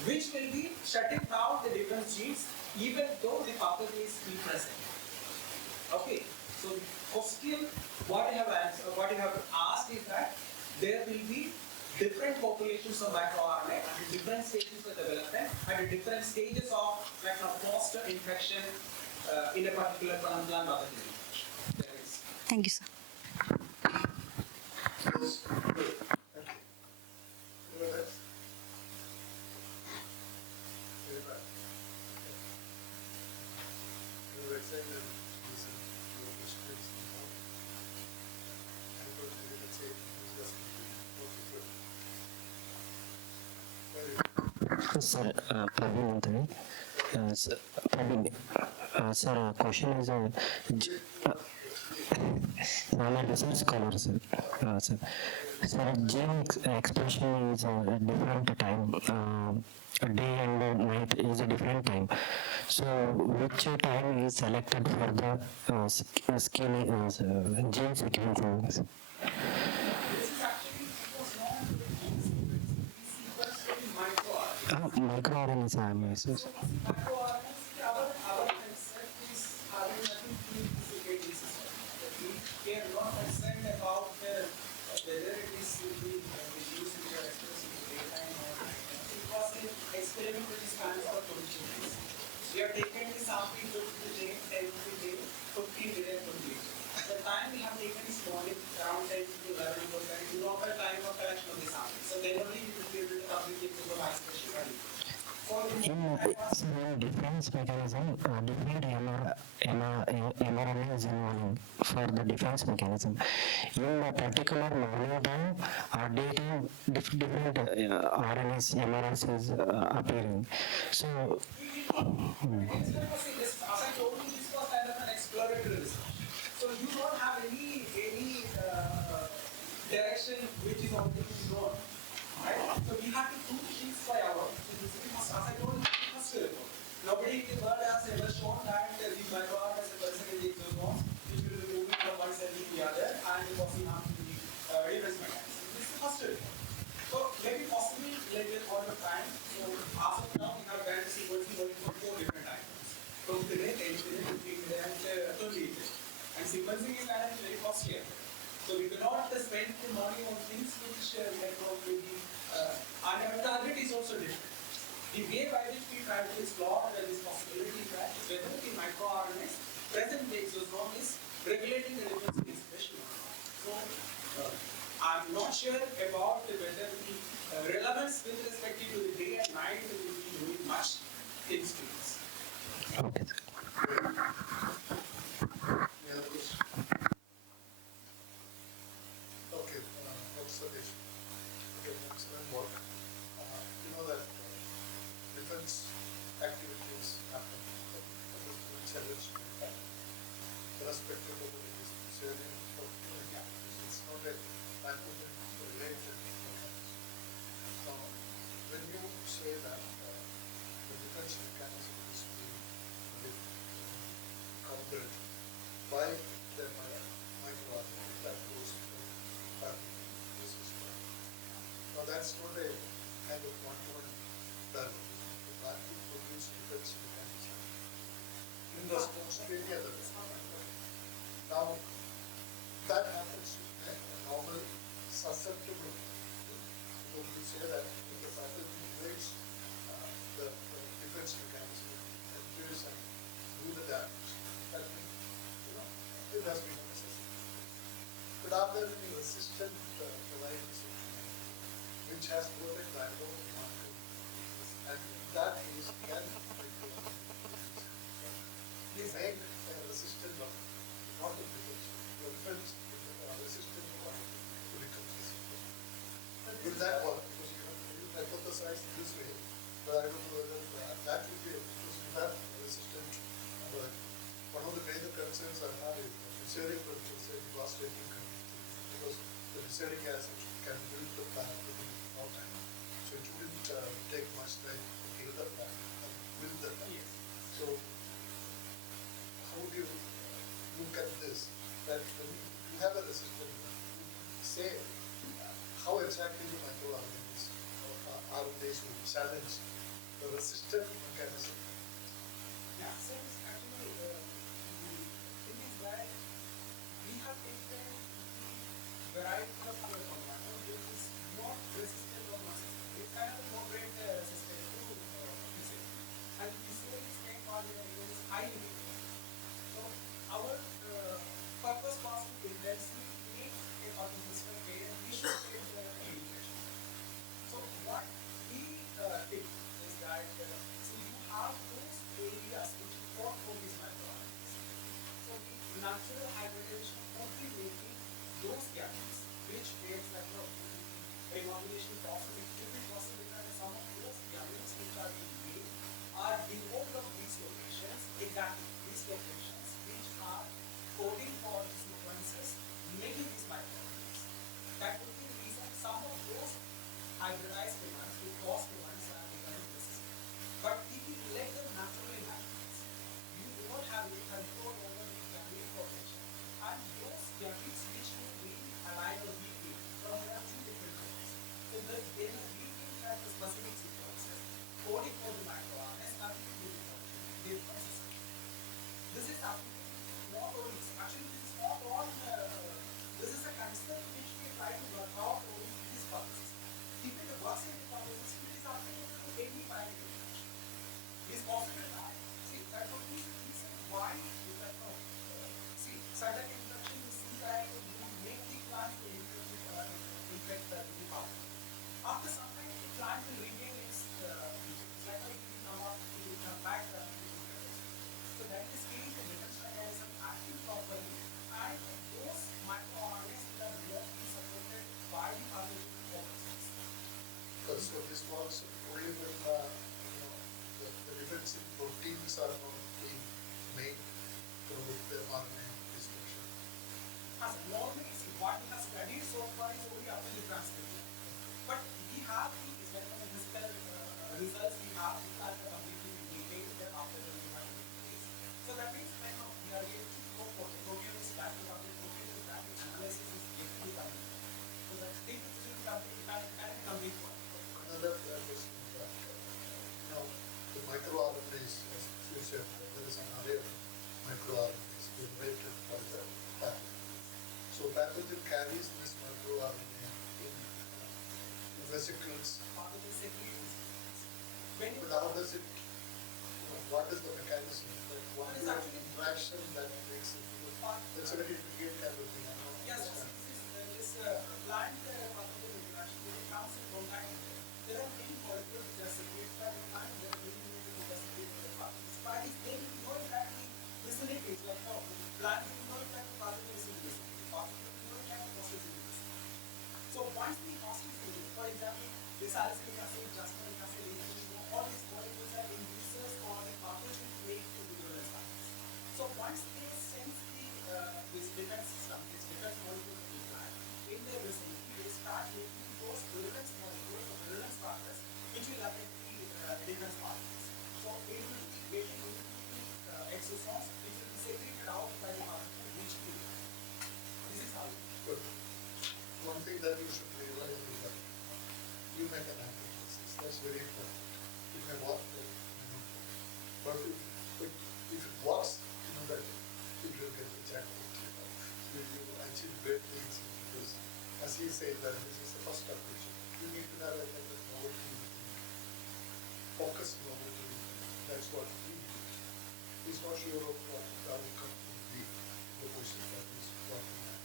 which will be shutting down the defense genes even though the pathogen is still present. Okay, so the question what you have asked is that there will be different populations of microRNA at different stages of development, at different stages of post-infection in a particular plant pathogen. Thank you, sir. Sir, Praveen Anthony. Sir, Praveen, sir, question is, I'm a research scholar, sir. Sir, gene expression is a different time. Day and night is a different time. So, which time is selected for the gene sequencing? This is actually MicroRNA is microRNAs, our concept is having nothing to do with the circadian system. We are not concerned about whether it is reduced which are expressed in the daytime or nighttime. Because the experiment which is planned for 22 days. We have taken the sample 50 day, 10 day, 15 day, 28 day. The time we have taken is morning around 10 to 11 because that is the normal time of collection of the sample. So then only we will be able to communicate to the vice president. In defense mechanism, different mRNA is involved for the defense mechanism. In a particular morning time or daytime, different RNAs, mRNAs is appearing. So, As I told you, this was kind of an exploratory research. So you don't have any direction which is already known. Right? So we have to do things by our. So this is, as I told you, first report. Nobody in the world has ever shown that the microRNAs are present in the exosomes, which will be moving from one cell to the other, and causing harm to the defense mechanism. This is the first report. So maybe possibly later on the time. So as of now, we have done sequencing only for 4 different items. From today, 10 today, 15 today, and 28 today. And sequencing is kind of very costly. So we cannot spend the money on things which maybe and our target is also different. The way by which we try to explore this possibility is that whether the microRNAs present in the exosome is regulating the difference in expression. So I'm not sure about whether the relevance with respect to the day and night will be doing much things to this. okay. Okay, Swadeshi. Okay, excellent work. You know that defense activities happen irrespective of whether it is sharing or it's not a pathogen related. which has both a driver and marker. And that is can you make a resistant of not a defense, the defense resistant one to become resistant. Will that work? Because you hypothesize this way, but I don't know whether that will be because you have resistant. But one of the major concerns I have is the fusaric say devastating because the fusaric acid can build the plant within no time. So it wouldn't take much time to kill the plant and build the plant. Yes. So how do you look at this? That when you have a resistant, say how exactly the microorganisms or RNAs will challenge the resistant mechanism. Yeah, so it's actually the thing is that we have taken the variety of our compound which is not resistant or not resistant. It's kind of a moderate resistant to fusaric. And fusaric snake polymer is highly negative. So our purpose was to intensely make a cotton system where we should take the infection. So what we did is that so you have those areas which you don't know these microorganisms. So the natural hybridization only making those gametes which creates like recombination process. It should be possible because some of those gametes which are being made are devoid of these locations, exactly these locations which are coding for the sequences making these microorganisms. That would be the reason some of those hybridized demands, the cross demands are becoming resistant. But if you let them naturally hybridize, you do not have any control over the gamete formation. And those gametes which will be aligned or weak from there are two different forms. So they are weak at the specific sequences, coding for the microRNAs, nothing to do with the they become resistant. This is applicable not only, actually this is not on, this is a concept which we try to work out only in this purposes. If it works in the purposes, it is applicable to any biological function. It is possible now. See, that would be the reason why you can see, certain infection you see that you make the plant to infect the part. After some time, the plant will regain its features. Like it will come up, it will come back, so that is keeping the defense mechanism active properly, and those microRNAs that are directly supported by the pathological organisms. So this works only when the defensive proteins are not being made through the RNA description. As normally, see, what we have studied so far is only up to the transcription. But we have the physical results we have as a completely detailed then after the human days. So that means like we are able to go for the proteomics back to complete proteomics back to analysis is able to complete. So that thing is can be complete one. Another question is that the microRNAs, as you said, there is an array of microRNAs generated by the pathogen. So pathogen carries this microRNA in vesicles. Pathogen secretes. But how does it, what is the mechanism? Like what is the interaction that makes it? That's a very weird kind of thing. Yes, this plant pathogen interaction, when it comes in contact with it, there are many molecules which are secreted by the plant, there are many molecules which are secreted by the pathogen. But they will know that the vicinity is like no, plant will know that the pathogen is in the vicinity, pathogen will know that the process is in the vicinity. So once the process is in, for example, this salicylic acid, jasminic acid, all these molecules are inducers for the pathogen to make the virulence factors. So once they sense this defense system, this defense molecule of the plant in their vicinity, they start making those virulence molecules or virulence factors which will affect the defense particles. So it will be getting into the exosomes which will be secreted out by the pathogen which will. This is how it is. Good. One thing that you should realize is that you make an hypothesis. That's very important. It may work, it may not work. But if it works, you know that it will get the jackpot. You will achieve great things because, as he said, that this is the first approach. You need to have a kind of novelty, focused novelty. That's what he did. He's not sure of what the outcome would be, the position that he's working on.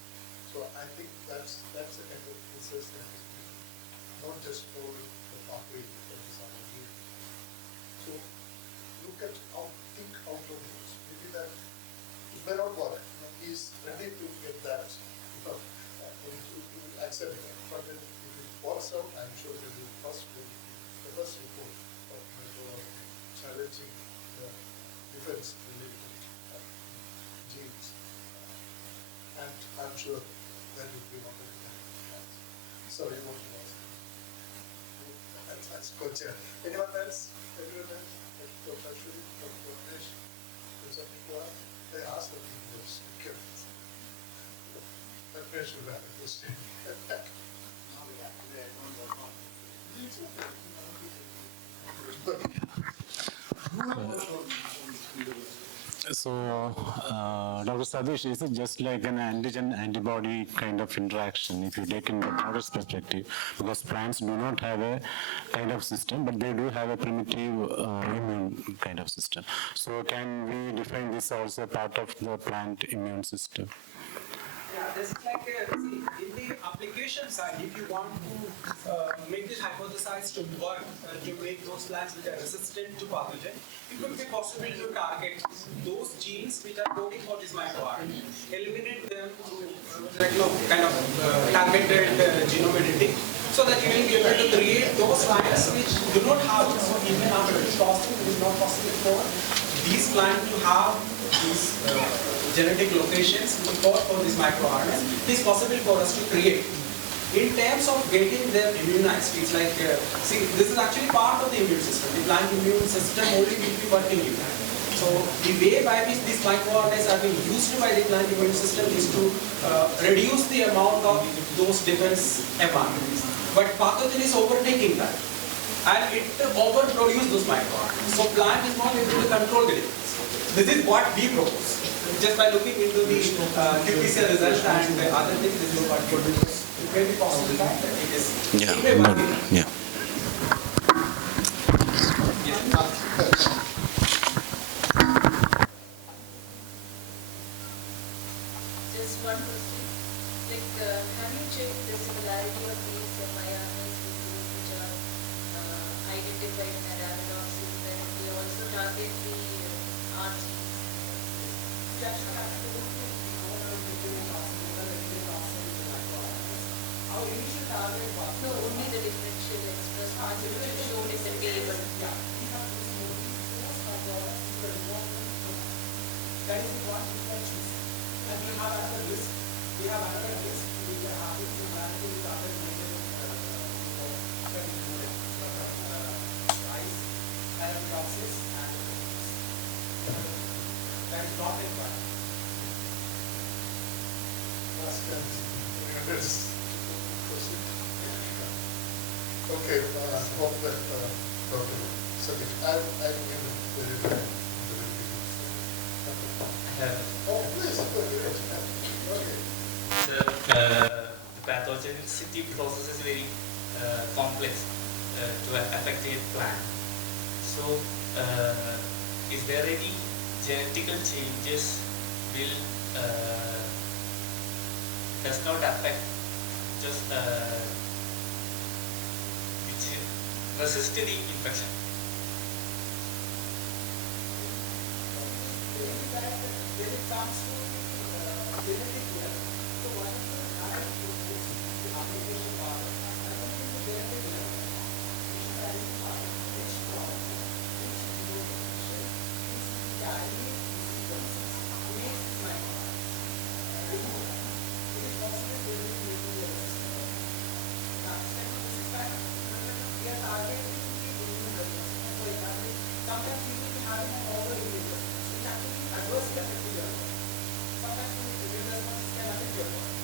So I think that's a kind of research that is being not just following the pathway that is our gene. So look at think out of the box. Maybe that it may not work. He's ready to get that, to accept that. But then if it works out, I'm sure that the first report of challenging the defense related genes. And I'm sure that will be one of the things. Sorry, what was that's co-chair. Anyone else? Anyone else? Dr. Ashwini, Dr. Ramesh, there's something to add? They asked the people to speak. That may should have a question. So, Dr. Swadeshi, is it just like an antigen-antibody kind of interaction if you take in the broader perspective? Because plants do not have a kind of system, but they do have a primitive immune kind of system. So can we define this also part of the plant immune system? Yeah, this is like, see, in the application side, if you want to make this hypothesis to work, to make those plants which are resistant to pathogen, it could be possible to target those genes which are coding for this microRNA, eliminate them through kind of targeted genome editing, so that you will be able to create those lines which do not have, so even after it is not possible for these plants to have these genetic locations for this microRNA. It is possible for us to create. In terms of getting them immunized, it's like, see, this is actually part of the immune system. The plant immune system only will be working in that. So the way by which these microRNAs are being used by the plant immune system is to reduce the amount of those defense mRNAs. But pathogen is overtaking that, and it overproduces those microRNAs. So plant is not able to control the defense. This is what we propose. Just by looking into the qPCR result and the other things, this is what we propose. It may be possible that it is. Yeah. Just one question. Like, have you checked the similarity of these mRNAs with those which are identified in Arabidopsis, where they also target the RGs? Our initial target was No, only the differential express parts which are shown in the table. that is what we can choose. And we have another list. We are having to manage with other major rice, Arabidopsis, and that is not required. Last chance. Anyone else? Okay, hope that Dr. Sadiq, I'll give it very well. Oh, please, okay. The pathogenicity process is very complex to affect a plant. So, is there any genetical changes will does not affect just which resist the infection? When it comes to genetic level, so one of the application part of the genetic level, we should identify which crop, which innovation is carrying sequences to make this microRNA. Remove that. It is possible to remove the system. Now, this is kind of, we are targeting the immune response. For example, sometimes we will be having an over-immune response, which actually adversely affects your body. Sometimes the immune response can affect your body.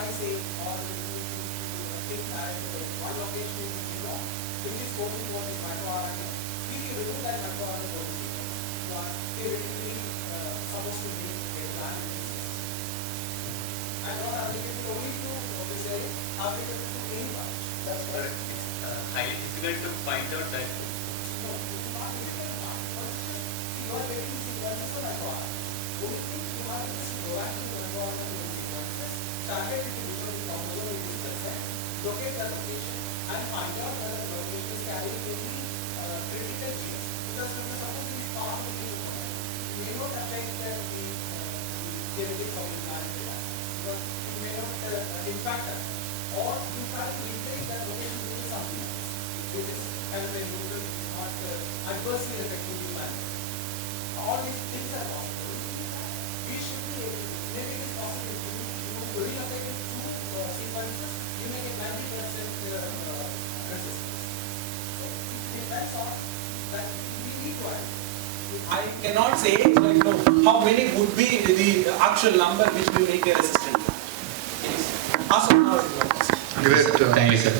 I say, or you think that one location is, which is coding for this microRNA, if you remove that microRNA coding sequence, you are theoretically supposed to be a plant which is resistant. And not applicable only to, say, applicable to any branch. That's correct. It's highly difficult to find out that. No, it's not difficult. You are getting sequences of microRNA. Only thing you have is just go back to the microRNA sequences, target it to which of the chromosome it is present, locate the location, and find out whether the location is carrying any critical genes. Because suppose it is part of the gene component, it may not affect the genetics of the plant because it may not impact us. Or you try to replace that location with something else, which is kind of a neutral, not adversely affecting the plant. All these things are possible. We should be able to, maybe it is possible to relocate it to sequences, you may get 90% resistance. So it depends on that we need to add. I cannot say how many would be the actual number which will make a resistant. As of now, Great. Thank you, sir.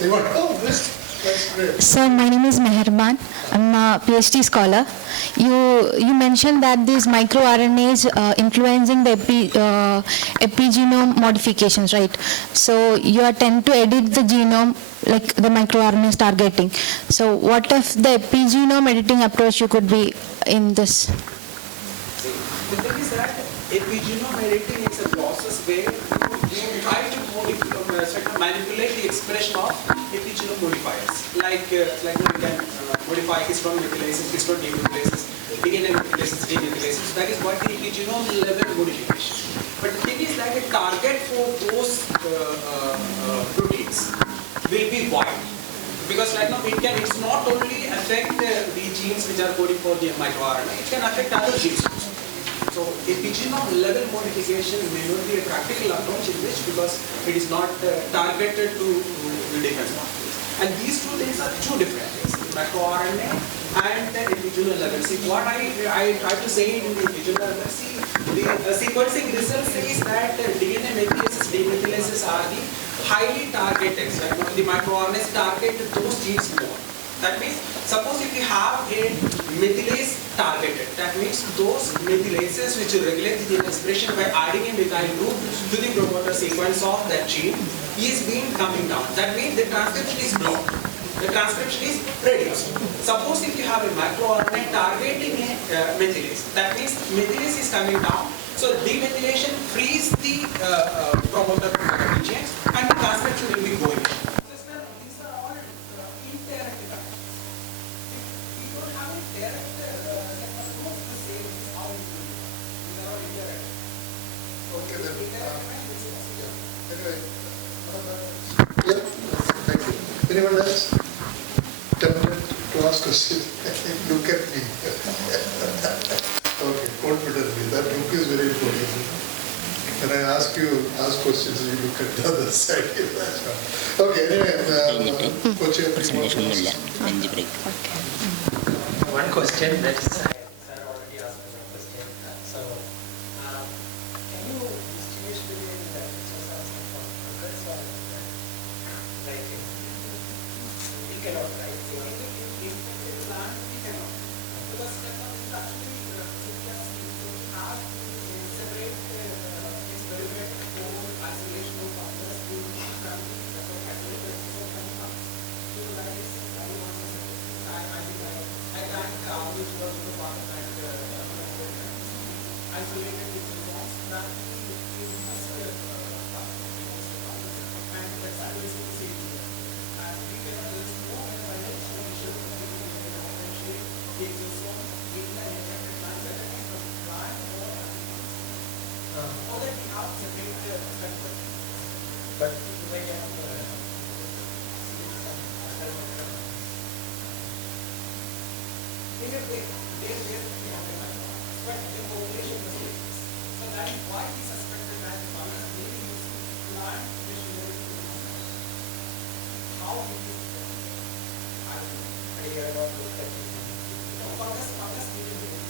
Anyone? Oh, that's great. Sir, my name is Meherban. I'm a PhD scholar. You mentioned that these microRNAs influencing the epigenome modifications, right? So you tend to edit the genome like the microRNAs targeting. So what if the epigenome editing approach you could be in this? The thing is that epigenome editing is a process where you try to manipulate the expression of epigenome modifiers. Like you can modify histone methylases, histone demethylases, DNA methylases, demethylases. That is what the epigenome level modification. But the thing is that the target for those proteins will be wide. Because right now it's not only affect the genes which are coding for the microRNA, it can affect other genes. So epigenome level modification may not be a practical approach in which because it is not targeted to the defense pathways. And these two things are two different things, microRNA and the epigenome level. See, what I try to say in the epigenome level, see, the sequencing result says that DNA methylases, demethylases are the highly targeted. So, the microRNAs target those genes more. That means, suppose if you have a methylase targeted, that means those methylases which regulate the gene expression by adding a methyl group to the promoter sequence of that gene is being coming down. That means the transcription is blocked. The transcription is reduced. Suppose if you have a microRNA targeting a methylase, that means methylase is coming down. So demethylation frees the promoter genes and the transcription will be going. These are all indirect effects. We don't have a direct proof to say this is how it will be. These are all indirect. Okay, then. Indirect Anyway, yeah, thank you. Anyone else? Tempted to ask questions? Look at me. Okay, confidently. That look is very important. When I ask questions, you look at the other side. Okay, anyway, One question that is, sir already asked one question. So, can you distinguish between the pictures from progress or like we cannot, right? But like so that is why we suspected that the fungus may be using plant machinery to do this. How it is I don't know. I have not looked at it. Fungus may be using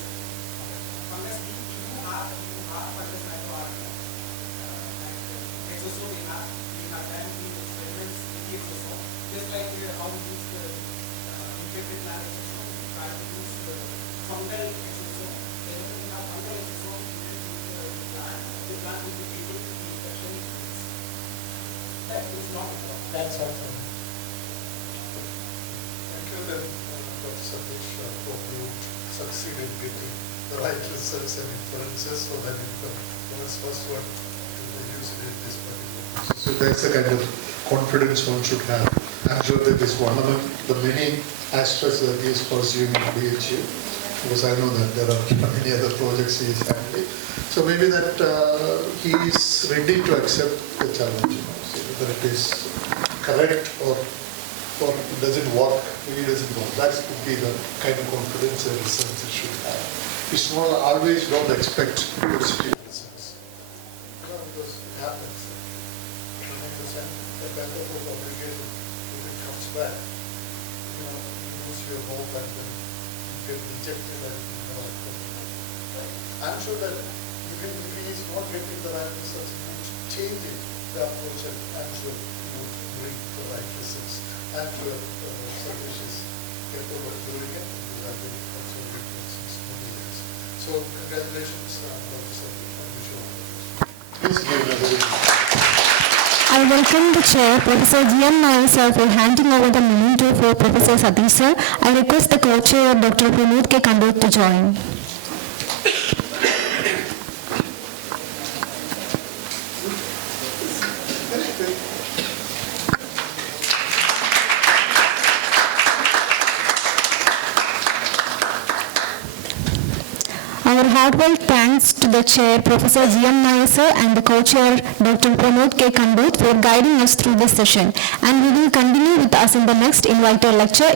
fungus you have fungus microRNA fungal exosome, there is enough fungal exosome in the plant will be able to be infection disease. That is not a problem. That's also. Thank you then, Dr. Swadeshi. Hope you succeed in getting the right results and inferences so that you can, was first one to elucidate this particular process. So that's the kind of confidence one should have. I'm sure that is one of the many aspects that he is pursuing in BHU, because I know that there are many other projects he is handling. So maybe that he is ready to accept the challenge, so whether it is correct or does it work, maybe it doesn't work. That could be the kind of confidence a researcher should have. It's not always don't expect positive results. Because it happens. The kind of publication, if it comes back, you lose your hope and then you get rejected and I'm sure that even if he is not getting the right results, he is changing the approach and I'm sure he would bring the right results. I'm sure Swadeshi is capable of doing it because I've been observing it since many years. So congratulations, Dr. Swadeshi. I wish you all the best. Please give another I welcome the chair, Professor G.M. Nair sir, for handing over the memento for Professor Satish sir. I request the co-chair, Dr. Pramod K. Kandot, to join. Our heartfelt thanks to the chair, Professor G.M. Nair sir, and the co-chair, Dr. Pramod K. Kandot, for guiding us through this session. And we will continue with us in the next inviter lecture.